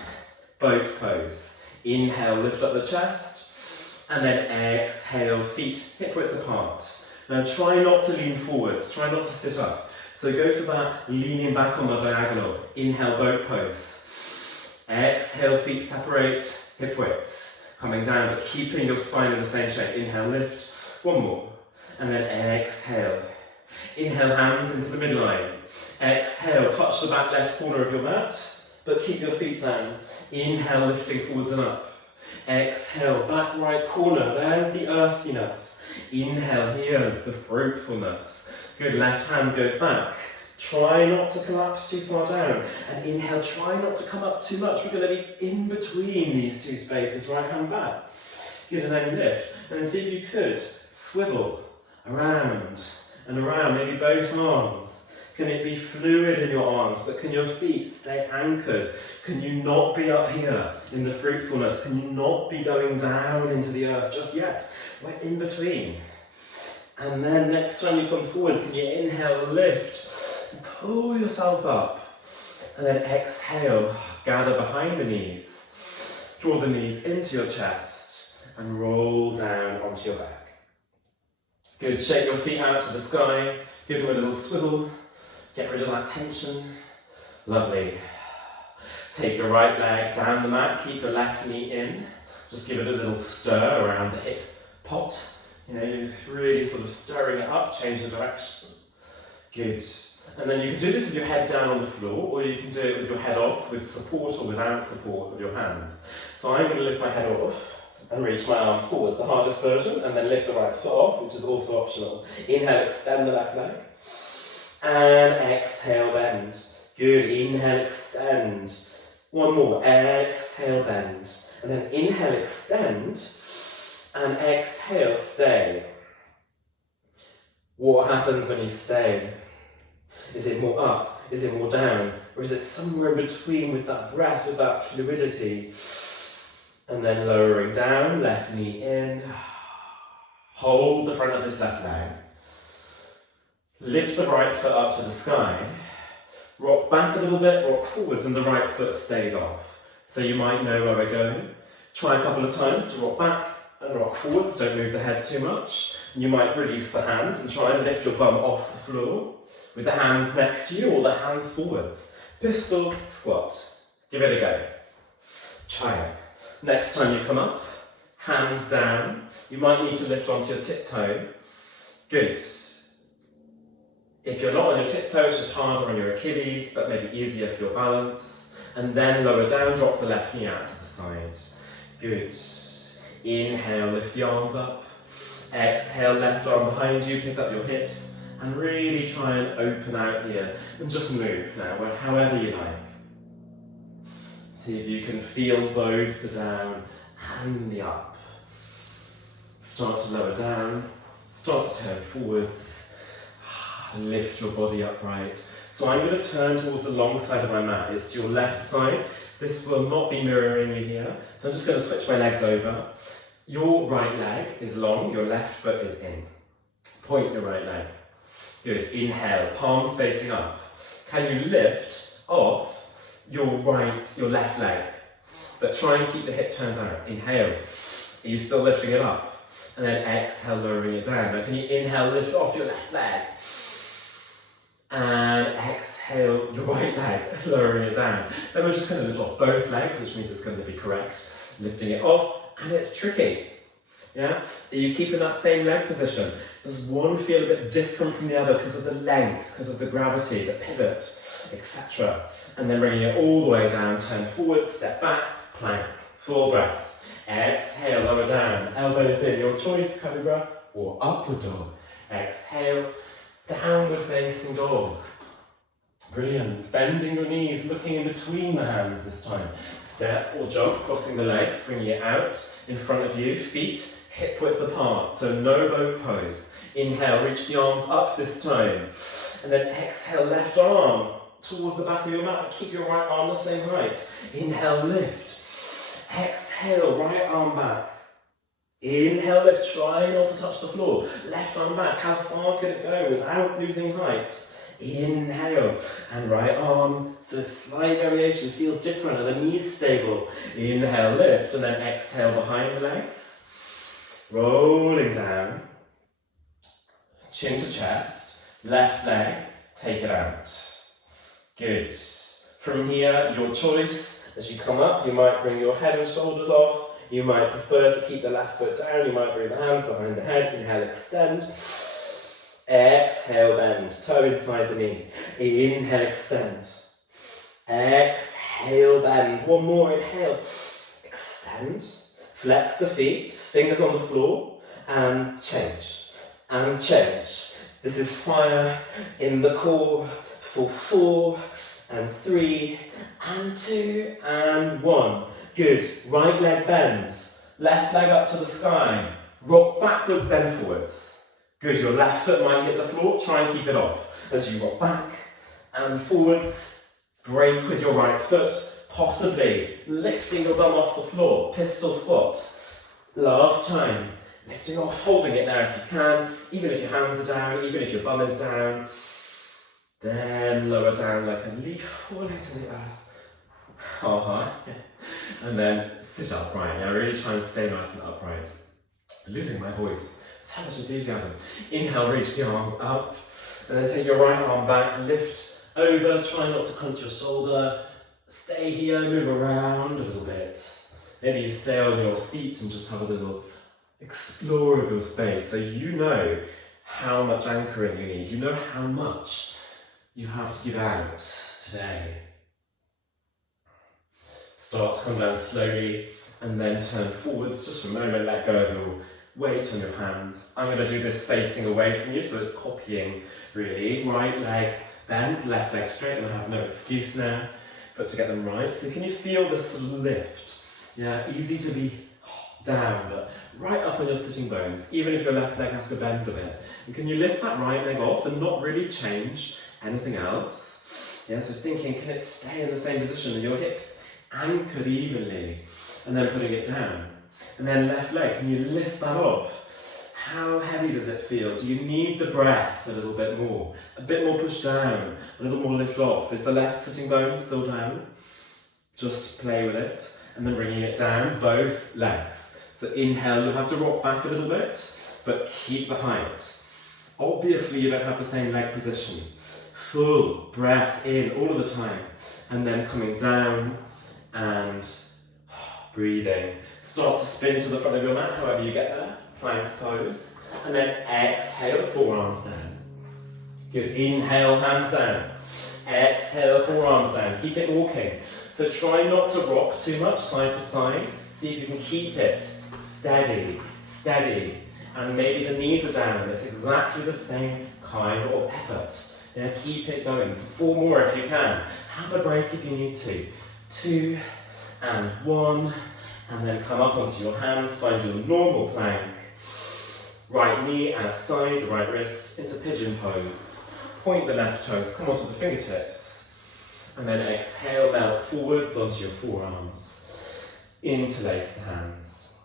Boat pose. Inhale, lift up the chest. And then exhale, feet hip width apart. Now try not to lean forwards, try not to sit up. So go for that leaning back on the diagonal. Inhale, boat pose. Exhale, feet separate, hip width. Coming down, but keeping your spine in the same shape. Inhale, lift. One more. And then exhale. Inhale, hands into the midline. Exhale, touch the back left corner of your mat, but keep your feet down. Inhale, lifting forwards and up. Exhale, back right corner. There's the earthiness. Inhale, here's the fruitfulness. Good, left hand goes back. Try not to collapse too far down. And inhale, try not to come up too much. We're going to be in between these two spaces, right hand back. Good, and then lift. And then see if you could swivel around and around, maybe both arms. Can it be fluid in your arms, but can your feet stay anchored? Can you not be up here in the fruitfulness? Can you not be going down into the earth just yet? We're in between. And then next time you come forwards, can you inhale, lift, and pull yourself up. And then exhale, gather behind the knees. Draw the knees into your chest and roll down onto your back. Good, shake your feet out to the sky. Give them a little swivel. Get rid of that tension. Lovely. Take your right leg down the mat, keep your left knee in. Just give it a little stir around the hip pot. You know, you're really sort of stirring it up, change the direction. Good. And then you can do this with your head down on the floor, or you can do it with your head off, with support or without support of your hands. So I'm going to lift my head off and reach my arms forwards, the hardest version, and then lift the right foot off, which is also optional. Inhale, extend the left leg. And exhale, bend. Good, inhale, extend. One more, exhale, bend. And then inhale, extend. And exhale, stay. What happens when you stay? Is it more up? Is it more down? Or is it somewhere in between with that breath, with that fluidity? And then lowering down, left knee in. Hold the front of this left leg. Lift the right foot up to the sky. Rock back a little bit, rock forwards, and the right foot stays off. So you might know where we're going. Try a couple of times to rock back and rock forwards. Don't move the head too much. And you might release the hands and try and lift your bum off the floor with the hands next to you or the hands forwards. Pistol squat. Give it a go. Try it. Next time you come up, hands down. You might need to lift onto your tiptoe. Good. If you're not on your tiptoes, it's just harder on your Achilles, but maybe easier for your balance. And then lower down, drop the left knee out to the side. Good. Inhale, lift the arms up. Exhale, left arm behind you, pick up your hips, and really try and open out here. And just move now, however you like. See if you can feel both the down and the up. Start to lower down, start to turn forwards. Lift your body upright. So I'm going to turn towards the long side of my mat. It's to your left side. This will not be mirroring you here. So I'm just going to switch my legs over. Your right leg is long, your left foot is in. Point your right leg. Good. Inhale, palms facing up. Can you lift off your left leg? But try and keep the hip turned out. Inhale. Are you still lifting it up? And then exhale, lowering it down. Now can you inhale, lift off your left leg? And exhale your right leg, lowering it down. Then we're just going to lift off both legs, which means it's going to be correct. Lifting it off, and it's tricky. Yeah? Are you keeping that same leg position? Does one feel a bit different from the other because of the length, because of the gravity, the pivot, etc.? And then bringing it all the way down, turn forward, step back, plank, full breath. Exhale, lower down, elbows in, your choice, cobra or upward dog. Exhale, downward facing dog. Brilliant. Bending your knees, looking in between the hands this time. Step or jump, crossing the legs, bringing it out in front of you. Feet hip width apart, so no boat pose. Inhale, reach the arms up this time. And then exhale, left arm towards the back of your mat, but keep your right arm the same height. Inhale, lift. Exhale, right arm back. Inhale, lift, try not to touch the floor. Left arm back, how far could it go without losing height? Inhale, and right arm, so slight variation, feels different, and the knees stable. Inhale, lift, and then exhale behind the legs. Rolling down, chin to chest, left leg, take it out. Good. From here, your choice. As you come up, you might bring your head and shoulders off. You might prefer to keep the left foot down. You might bring the hands behind the head. Inhale, extend. Exhale, bend. Toe inside the knee. Inhale, extend. Exhale, bend. One more. Inhale. Extend. Flex the feet. Fingers on the floor. And change. And change. This is fire in the core for 4 and 3 and 2 and 1. Good. Right leg bends. Left leg up to the sky. Rock backwards, then forwards. Good. Your left foot might hit the floor. Try and keep it off. As you rock back and forwards, break with your right foot. Possibly lifting your bum off the floor. Pistol squat. Last time. Lifting off, holding it there if you can. Even if your hands are down, even if your bum is down. Then lower down like a leaf, falling to the earth. And then sit upright. Now really try and stay nice and upright. Losing my voice. So much enthusiasm. Inhale, reach the arms up. And then take your right arm back, lift over. Try not to crunch your shoulder. Stay here, move around a little bit. Maybe you stay on your seat and just have a little explore of your space. So you know how much anchoring you need. You know how much you have to give out today. Start to come down slowly and then turn forwards just for a moment. Let go of your weight on your hands. I'm going to do this facing away from you, so it's copying really. Right leg bent, left leg straight, and I have no excuse now but to get them right. So can you feel this sort of lift? Yeah, easy to be down, but right up on your sitting bones, even if your left leg has to bend a bit. And can you lift that right leg off and not really change anything else? Yeah, so thinking, can it stay in the same position and your hips anchored evenly? And then putting it down. And then left leg, can you lift that off? How heavy does it feel? Do you need the breath a little bit more? A bit more push down, a little more lift off. Is the left sitting bone still down? Just play with it. And then bringing it down, both legs. So inhale, you'll have to rock back a little bit, but keep the height. Obviously you don't have the same leg position. Full breath in all of the time. And then coming down and breathing. Start to spin to the front of your mat, however you get there. Plank pose. And then exhale, forearms down. Good. Inhale, hands down. Exhale, forearms down. Keep it walking. So try not to rock too much side to side. See if you can keep it steady, steady. And maybe the knees are down. It's exactly the same kind of effort. Yeah, keep it going. 4 more if you can. Have a break if you need to. 2 and 1. And then come up onto your hands. Find your normal plank. Right knee outside, the right wrist into pigeon pose. Point the left toes, come onto the fingertips. And then exhale, melt forwards onto your forearms. Interlace the hands.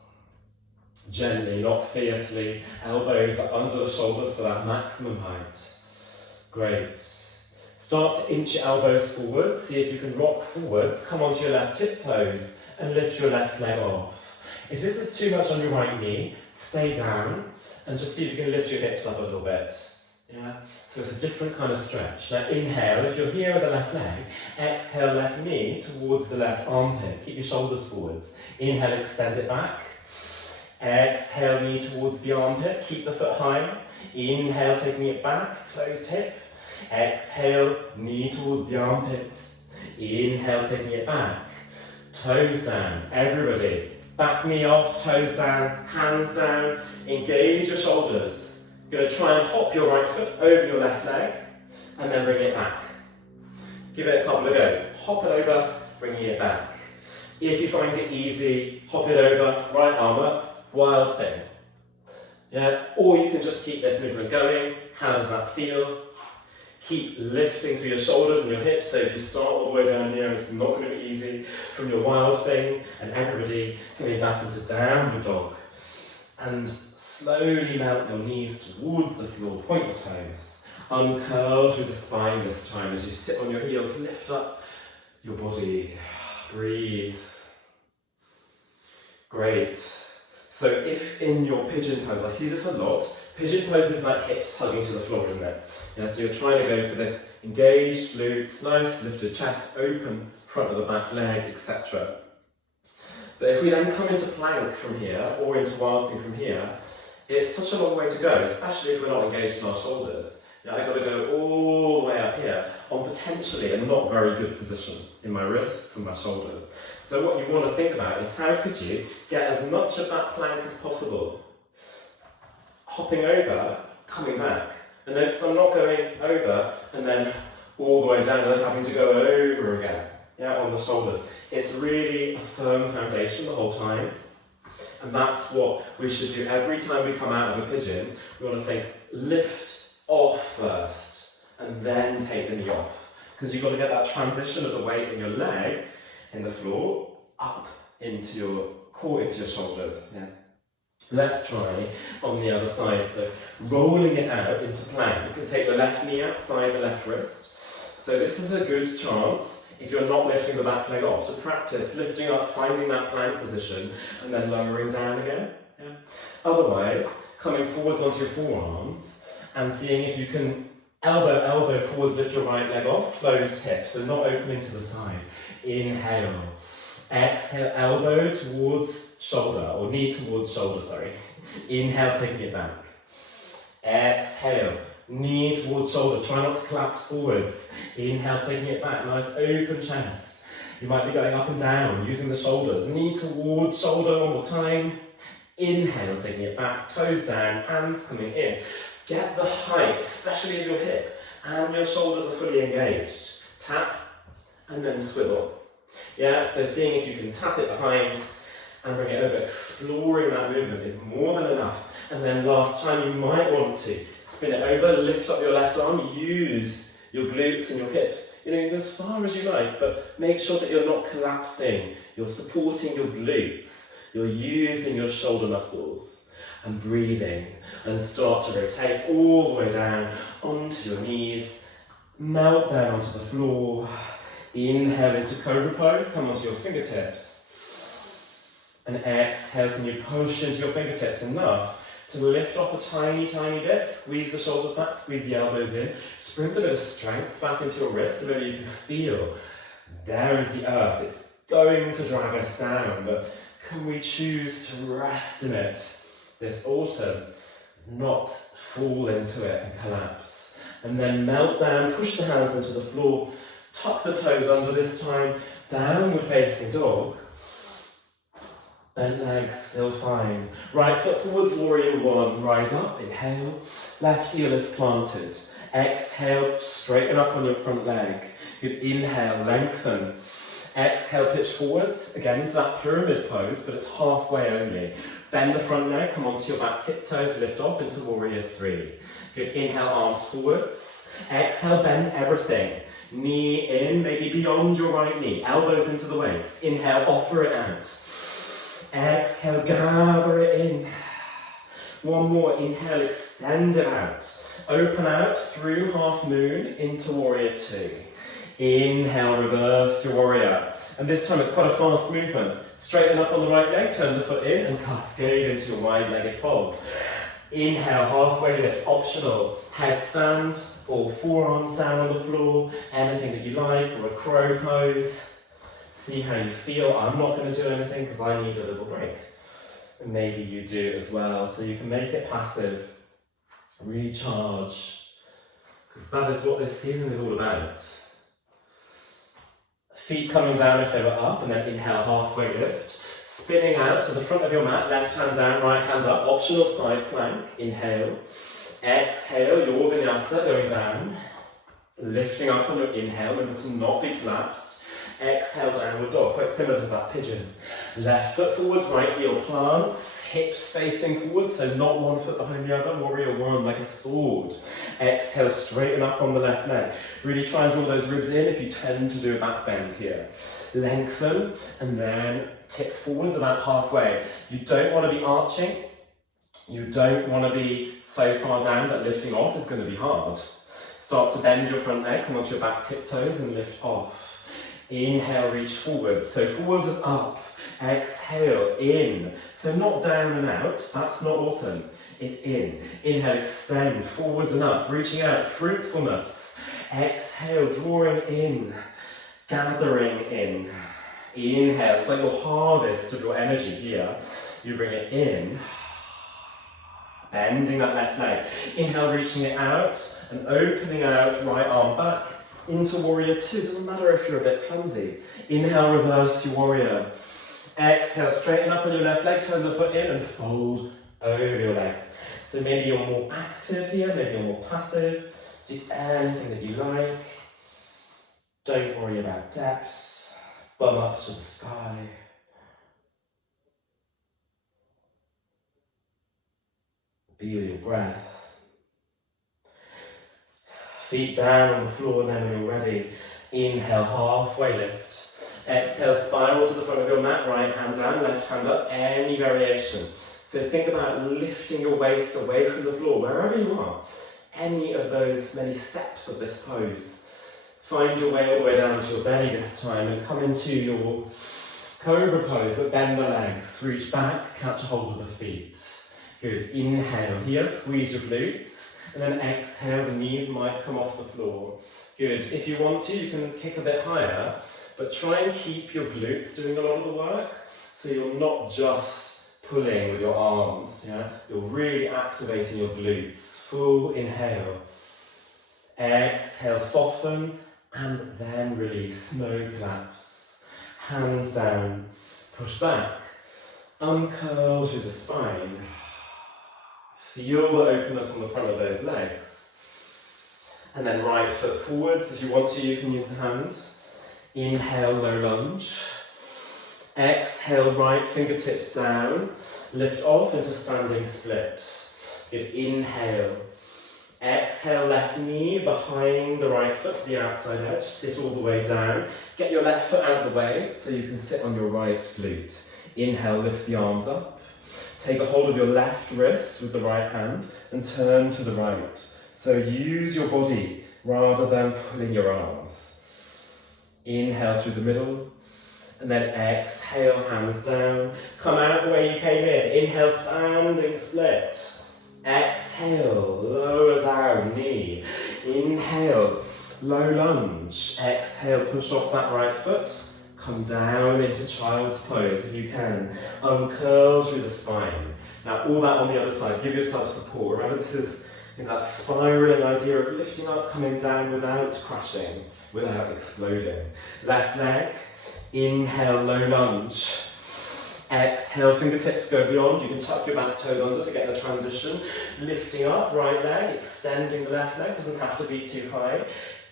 Gently, not fiercely. Elbows are under the shoulders for that maximum height. Great. Start to inch your elbows forwards. See if you can rock forwards. Come onto your left tiptoes and lift your left leg off. If this is too much on your right knee, stay down and just see if you can lift your hips up a little bit. Yeah? So it's a different kind of stretch. Now inhale, if you're here with the left leg, exhale left knee towards the left armpit. Keep your shoulders forwards. Inhale, extend it back. Exhale, knee towards the armpit. Keep the foot high. Inhale, taking it back, closed hip. Exhale, knee towards the armpit. Inhale, taking it back. Toes down, everybody. Back knee off, toes down, hands down. Engage your shoulders. You're going to try and hop your right foot over your left leg and then bring it back. Give it a couple of goes. Hop it over, bringing it back. If you find it easy, hop it over, right arm up, wild thing. Yeah, or you can just keep this movement going. How does that feel? Keep lifting through your shoulders and your hips, so if you start all the way down here, it's not going to be easy. From your wild thing, and everybody coming back into downward dog. And slowly melt your knees towards the floor, point your toes. Uncurl through the spine this time as you sit on your heels, lift up your body, breathe. Great. So if in your pigeon pose, I see this a lot, pigeon pose is like hips hugging to the floor, isn't it? Yeah, so you're trying to go for this engaged glutes, nice lifted chest, open front of the back leg, etc. But if we then come into plank from here, or into wild thing from here, it's such a long way to go, especially if we're not engaged in our shoulders. Yeah, I've got to go all the way up here on potentially a not very good position in my wrists and my shoulders. So what you want to think about is how could you get as much of that plank as possible? Hopping over, coming back. And notice I'm not going over and then all the way down and then having to go over again, yeah, on the shoulders. It's really a firm foundation the whole time. And that's what we should do every time we come out of a pigeon. We want to think, lift off first and then take the knee off. Because you've got to get that transition of the weight in your leg in the floor up into your core, into your shoulders. Yeah. Let's try on the other side. So rolling it out into plank. You can take the left knee outside the left wrist. So this is a good chance, if you're not lifting the back leg off, to practice lifting up, finding that plank position, and then lowering down again. Yeah. Otherwise, coming forwards onto your forearms and seeing if you can elbow forwards, lift your right leg off, closed hip, so not opening to the side. Inhale. Exhale, elbow towards shoulder, or knee towards shoulder, sorry. Inhale, taking it back. Exhale, knee towards shoulder, try not to collapse forwards. Inhale, taking it back, nice open chest. You might be going up and down, using the shoulders. Knee towards shoulder, one more time. Inhale, taking it back, toes down, hands coming in. Get the height, especially of your hip, and your shoulders are fully engaged. Tap, and then swivel. Yeah, so seeing if you can tap it behind and bring it over, exploring that movement is more than enough. And then last time you might want to spin it over, lift up your left arm, use your glutes and your hips. You know, go as far as you like, but make sure that you're not collapsing. You're supporting your glutes. You're using your shoulder muscles and breathing, and start to rotate all the way down onto your knees. Melt down onto the floor. Inhale into Cobra Pose, come onto your fingertips. And exhale, can you push into your fingertips enough to lift off a tiny, tiny bit? Squeeze the shoulders back, squeeze the elbows in. Just brings a bit of strength back into your wrist, and maybe you can feel there is the earth. It's going to drag us down, but can we choose to rest in it this autumn? Not fall into it and collapse. And then melt down, push the hands into the floor, tuck the toes under this time, downward facing dog. Bent legs, still fine. Right foot forwards, warrior one, rise up, inhale. Left heel is planted. Exhale, straighten up on your front leg. Good, inhale, lengthen. Exhale, pitch forwards, again into that pyramid pose, but it's halfway only. Bend the front leg, come onto your back tiptoes, lift off into warrior three. Good, inhale, arms forwards. Exhale, bend everything. Knee in, maybe beyond your right knee. Elbows into the waist. Inhale, offer it out. Exhale, gather it in. One more, inhale, extend it out. Open out through half moon into warrior two. Inhale, reverse your warrior. And this time it's quite a fast movement. Straighten up on the right leg, turn the foot in and cascade into your wide-legged fold. Inhale, halfway lift, optional. Headstand or forearms down on the floor, anything that you like, or a crow pose. See how you feel. I'm not going to do anything because I need a little break. And maybe you do as well, so you can make it passive. Recharge. Because that is what this season is all about. Feet coming down if they were up, and then inhale, halfway lift. Spinning out to the front of your mat, left hand down, right hand up, optional side plank. Inhale. Exhale, your vinyasa going down. Lifting up on your inhale, remember to not be collapsed. Exhale, downward dog, quite similar to that pigeon. Left foot forwards, right heel plants, hips facing forward, so not one foot behind the other, warrior one like a sword. Exhale, straighten up on the left leg. Really try and draw those ribs in if you tend to do a back bend here. Lengthen, and then tip forwards about halfway. You don't want to be arching. You don't want to be so far down that lifting off is going to be hard. Start to bend your front leg, come onto your back tiptoes and lift off. Inhale, reach forwards. So forwards and up. Exhale, in. So not down and out, that's not autumn. It's in. Inhale, extend, forwards and up, reaching out, fruitfulness. Exhale, drawing in, gathering in. Inhale, it's like your harvest of your energy here. You bring it in. Bending that left leg. Inhale, reaching it out and opening out, right arm back into warrior two. Doesn't matter if you're a bit clumsy. Inhale, reverse your warrior. Exhale, straighten up on your left leg, turn the foot in and fold over your legs. So maybe you're more active here, maybe you're more passive. Do anything that you like. Don't worry about depth. Bum up to the sky. Be with your breath. Feet down on the floor, and then when you're ready, inhale, halfway lift. Exhale, spiral to the front of your mat, right hand down, left hand up, any variation. So think about lifting your waist away from the floor, wherever you are. Any of those many steps of this pose. Find your way all the way down to your belly this time and come into your cobra pose, but bend the legs, reach back, catch a hold of the feet. Good, inhale here, squeeze your glutes. And then exhale, the knees might come off the floor. Good, if you want to, you can kick a bit higher, but try and keep your glutes doing a lot of the work, so you're not just pulling with your arms, yeah? You're really activating your glutes. Full inhale. Exhale, soften, and then release, no collapse. Hands down, push back, uncurl through the spine. Feel the openness on the front of those legs. And then right foot forwards. If you want to, you can use the hands. Inhale, low lunge. Exhale, right fingertips down. Lift off into standing split. Good, inhale. Exhale, left knee behind the right foot to the outside edge. Sit all the way down. Get your left foot out of the way so you can sit on your right glute. Inhale, lift the arms up. Take a hold of your left wrist with the right hand and turn to the right. So use your body rather than pulling your arms. Inhale through the middle, and then exhale, hands down. Come out the way you came in. Inhale, standing split. Exhale, lower down, knee. Inhale, low lunge. Exhale, push off that right foot. Come down into child's pose if you can. Uncurl through the spine. Now all that on the other side, give yourself support. Remember this is in that spiraling idea of lifting up, coming down without crashing, without exploding. Left leg, inhale, low lunge. Exhale, fingertips go beyond. You can tuck your back toes under to get the transition. Lifting up, right leg, extending the left leg, doesn't have to be too high.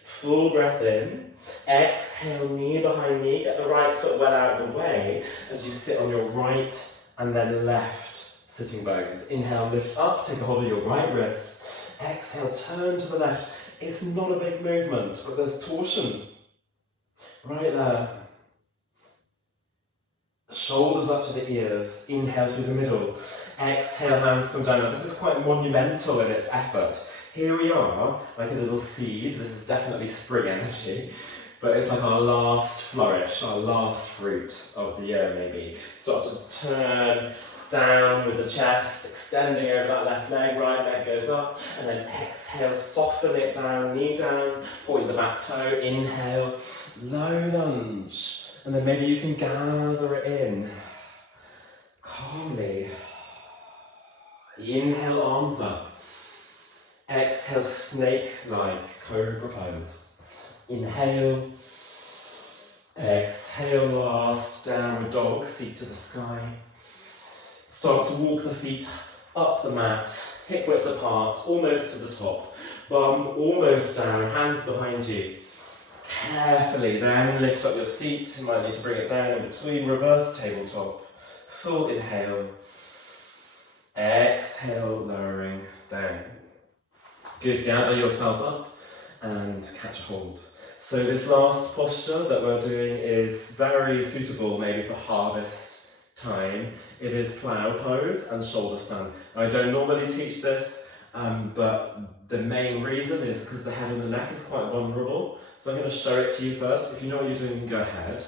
Full breath in. Exhale, knee behind knee, get the right foot well out of the way as you sit on your right and then left sitting bones. Inhale, lift up, take a hold of your right wrist. Exhale, turn to the left. It's not a big movement, but there's torsion. Right there. Shoulders up to the ears. Inhale through the middle. Exhale, hands come down. Now, this is quite monumental in its effort. Here we are, like a little seed. This is definitely spring energy. But it's like our last flourish, our last fruit of the year maybe. Start to turn down with the chest, extending over that left leg, right leg goes up, and then exhale, soften it down, knee down, point the back toe, inhale, low lunge, and then maybe you can gather it in, calmly. Inhale, arms up, exhale, snake-like cobra pose. Inhale, exhale, last downward dog, seat to the sky. Start to walk the feet up the mat, hip width apart, almost to the top. Bum almost down, hands behind you. Carefully then lift up your seat. You might need to bring it down in between, reverse tabletop. Full inhale. Exhale, lowering down. Good, gather yourself up and catch a hold. So this last posture that we're doing is very suitable maybe for harvest time. It is plough pose and shoulder stand. I don't normally teach this, but the main reason is because the head and the neck is quite vulnerable. So I'm going to show it to you first. If you know what you're doing, you can go ahead.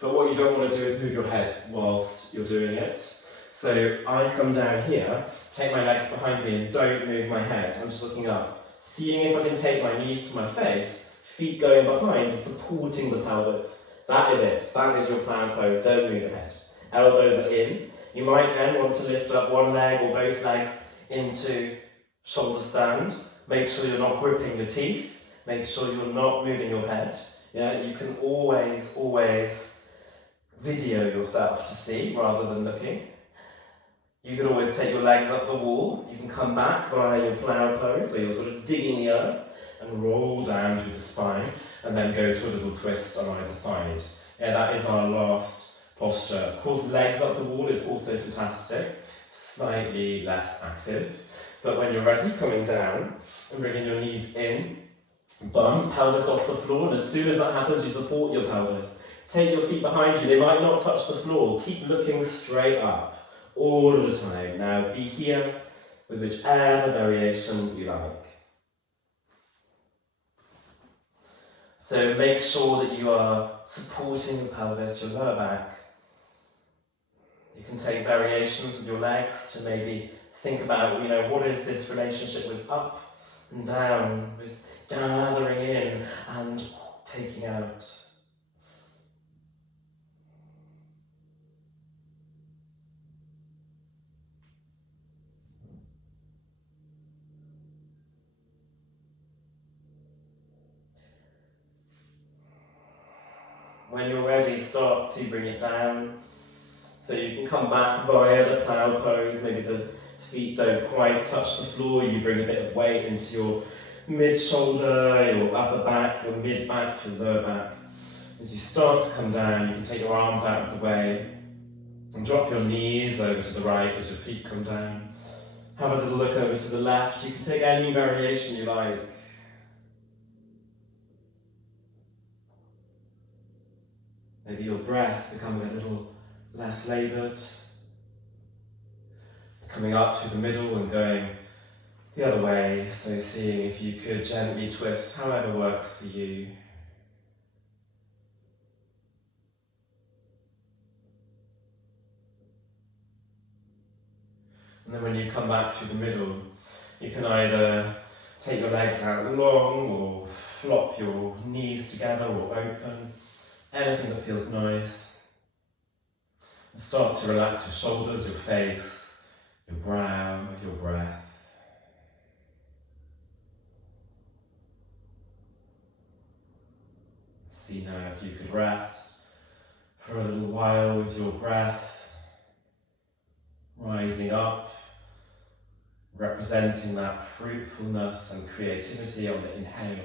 But what you don't want to do is move your head whilst you're doing it. So I come down here, take my legs behind me and don't move my head. I'm just looking up, seeing if I can take my knees to my face, feet going behind and supporting the pelvis. That is it. That is your plough pose. Don't move the head. Elbows are in. You might then want to lift up one leg or both legs into shoulder stand. Make sure you're not gripping your teeth. Make sure you're not moving your head. Yeah, you can always video yourself to see rather than looking. You can always take your legs up the wall. You can come back via your plough pose where you're sort of digging the earth and roll down through the spine and then go to a little twist on either side. Yeah, that is our last posture. Of course, legs up the wall is also fantastic, slightly less active. But when you're ready, coming down and bringing your knees in, bum, pelvis off the floor, and as soon as that happens, you support your pelvis. Take your feet behind you, they might not touch the floor. Keep looking straight up all of the time. Now be here with whichever variation you like. So make sure that you are supporting the pelvis, your lower back. You can take variations with your legs to maybe think about, what is this relationship with up and down, with gathering in and taking out. When you're ready, start to bring it down. So you can come back via the plough pose, maybe the feet don't quite touch the floor, you bring a bit of weight into your mid-shoulder, your upper back, your mid-back, your lower back. As you start to come down, you can take your arms out of the way and drop your knees over to the right as your feet come down. Have a little look over to the left. You can take any variation you like. Maybe your breath becoming a little less laboured. Coming up through the middle and going the other way, so seeing if you could gently twist however works for you. And then when you come back through the middle, you can either take your legs out long or flop your knees together or open, anything that feels nice. And start to relax your shoulders, your face, your brow, your breath. see now if you could rest for a little while with your breath, rising up, representing that fruitfulness and creativity on the inhale.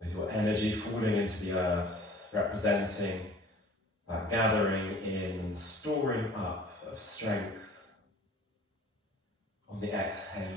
With your energy falling into the earth, representing that gathering in and storing up of strength on the exhale.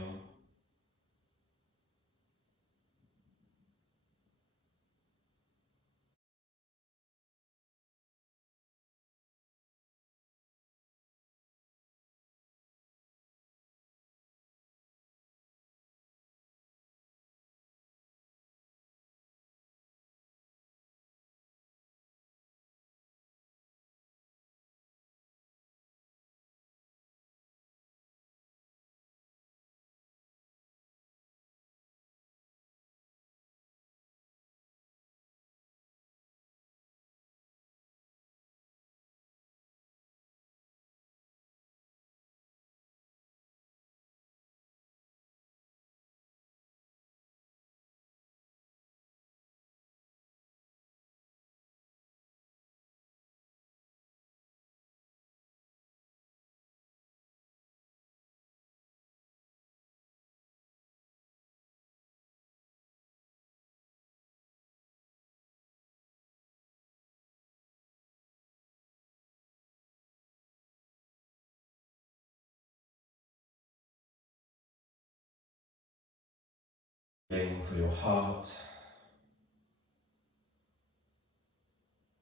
Feelings of your heart,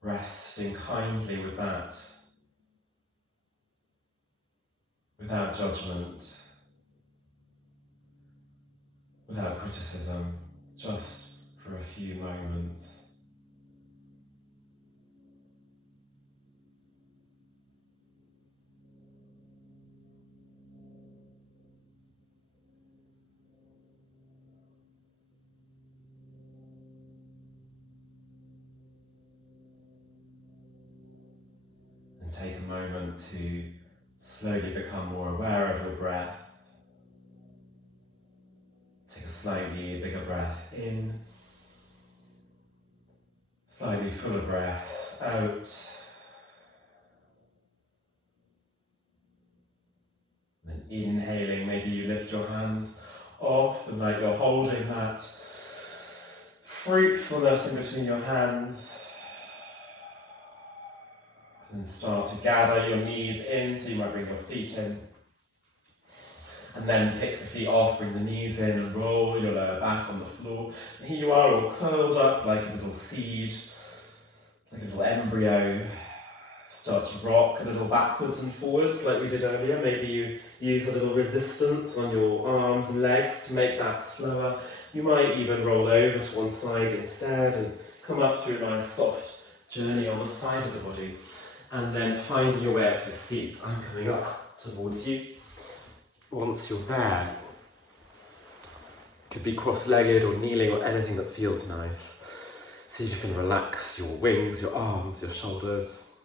resting kindly with that, without judgment, without criticism, just for a few moments. And take a moment to slowly become more aware of your breath. Take a slightly bigger breath in, slightly fuller breath out. And then inhaling, maybe you lift your hands off and like you're holding that fruitfulness in between your hands. And then start to gather your knees in, so you might bring your feet in. And then pick the feet off, bring the knees in and roll your lower back on the floor. And here you are all curled up like a little seed, like a little embryo. Start to rock a little backwards and forwards like we did earlier. Maybe you use a little resistance on your arms and legs to make that slower. You might even roll over to one side instead and come up through a nice soft journey on the side of the body. And then finding your way up to a seat. I'm coming up towards you. Once you're there, could be cross-legged or kneeling or anything that feels nice. See if you can relax your wings, your arms, your shoulders.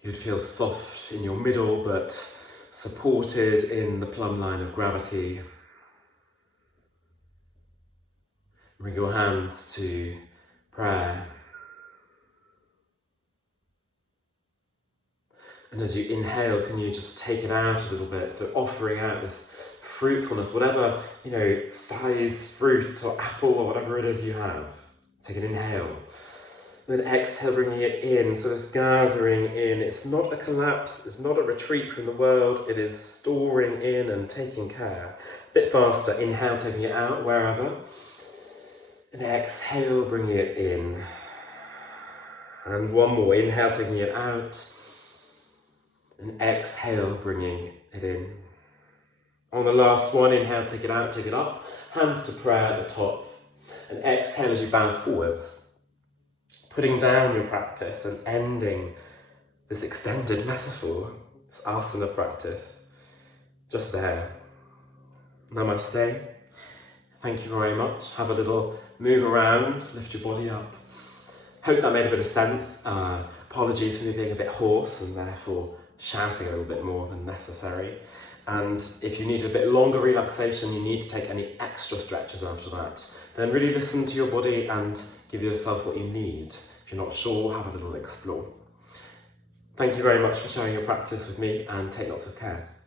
You'd feel soft in your middle, but supported in the plumb line of gravity. Bring your hands to prayer. And as you inhale, can you just take it out a little bit? So offering out this fruitfulness, whatever, size fruit or apple or whatever it is you have. Take an inhale. And then exhale, bringing it in. So this gathering in, it's not a collapse, it's not a retreat from the world, it is storing in and taking care. A bit faster, inhale, taking it out, wherever. And exhale, bringing it in. And one more, inhale, taking it out. And exhale, bringing it in. On the last one, inhale, take it out, take it up. Hands to prayer at the top. And exhale as you bow forwards. Putting down your practice and ending this extended metaphor, this asana practice, just there. Namaste. Thank you very much. Have a little move around, lift your body up. Hope that made a bit of sense. Apologies for me being a bit hoarse and therefore shouting a little bit more than necessary. And if you need a bit longer relaxation, you need to take any extra stretches after that, then really listen to your body and give yourself what you need. If you're not sure, have a little explore. Thank you very much for sharing your practice with me, and take lots of care.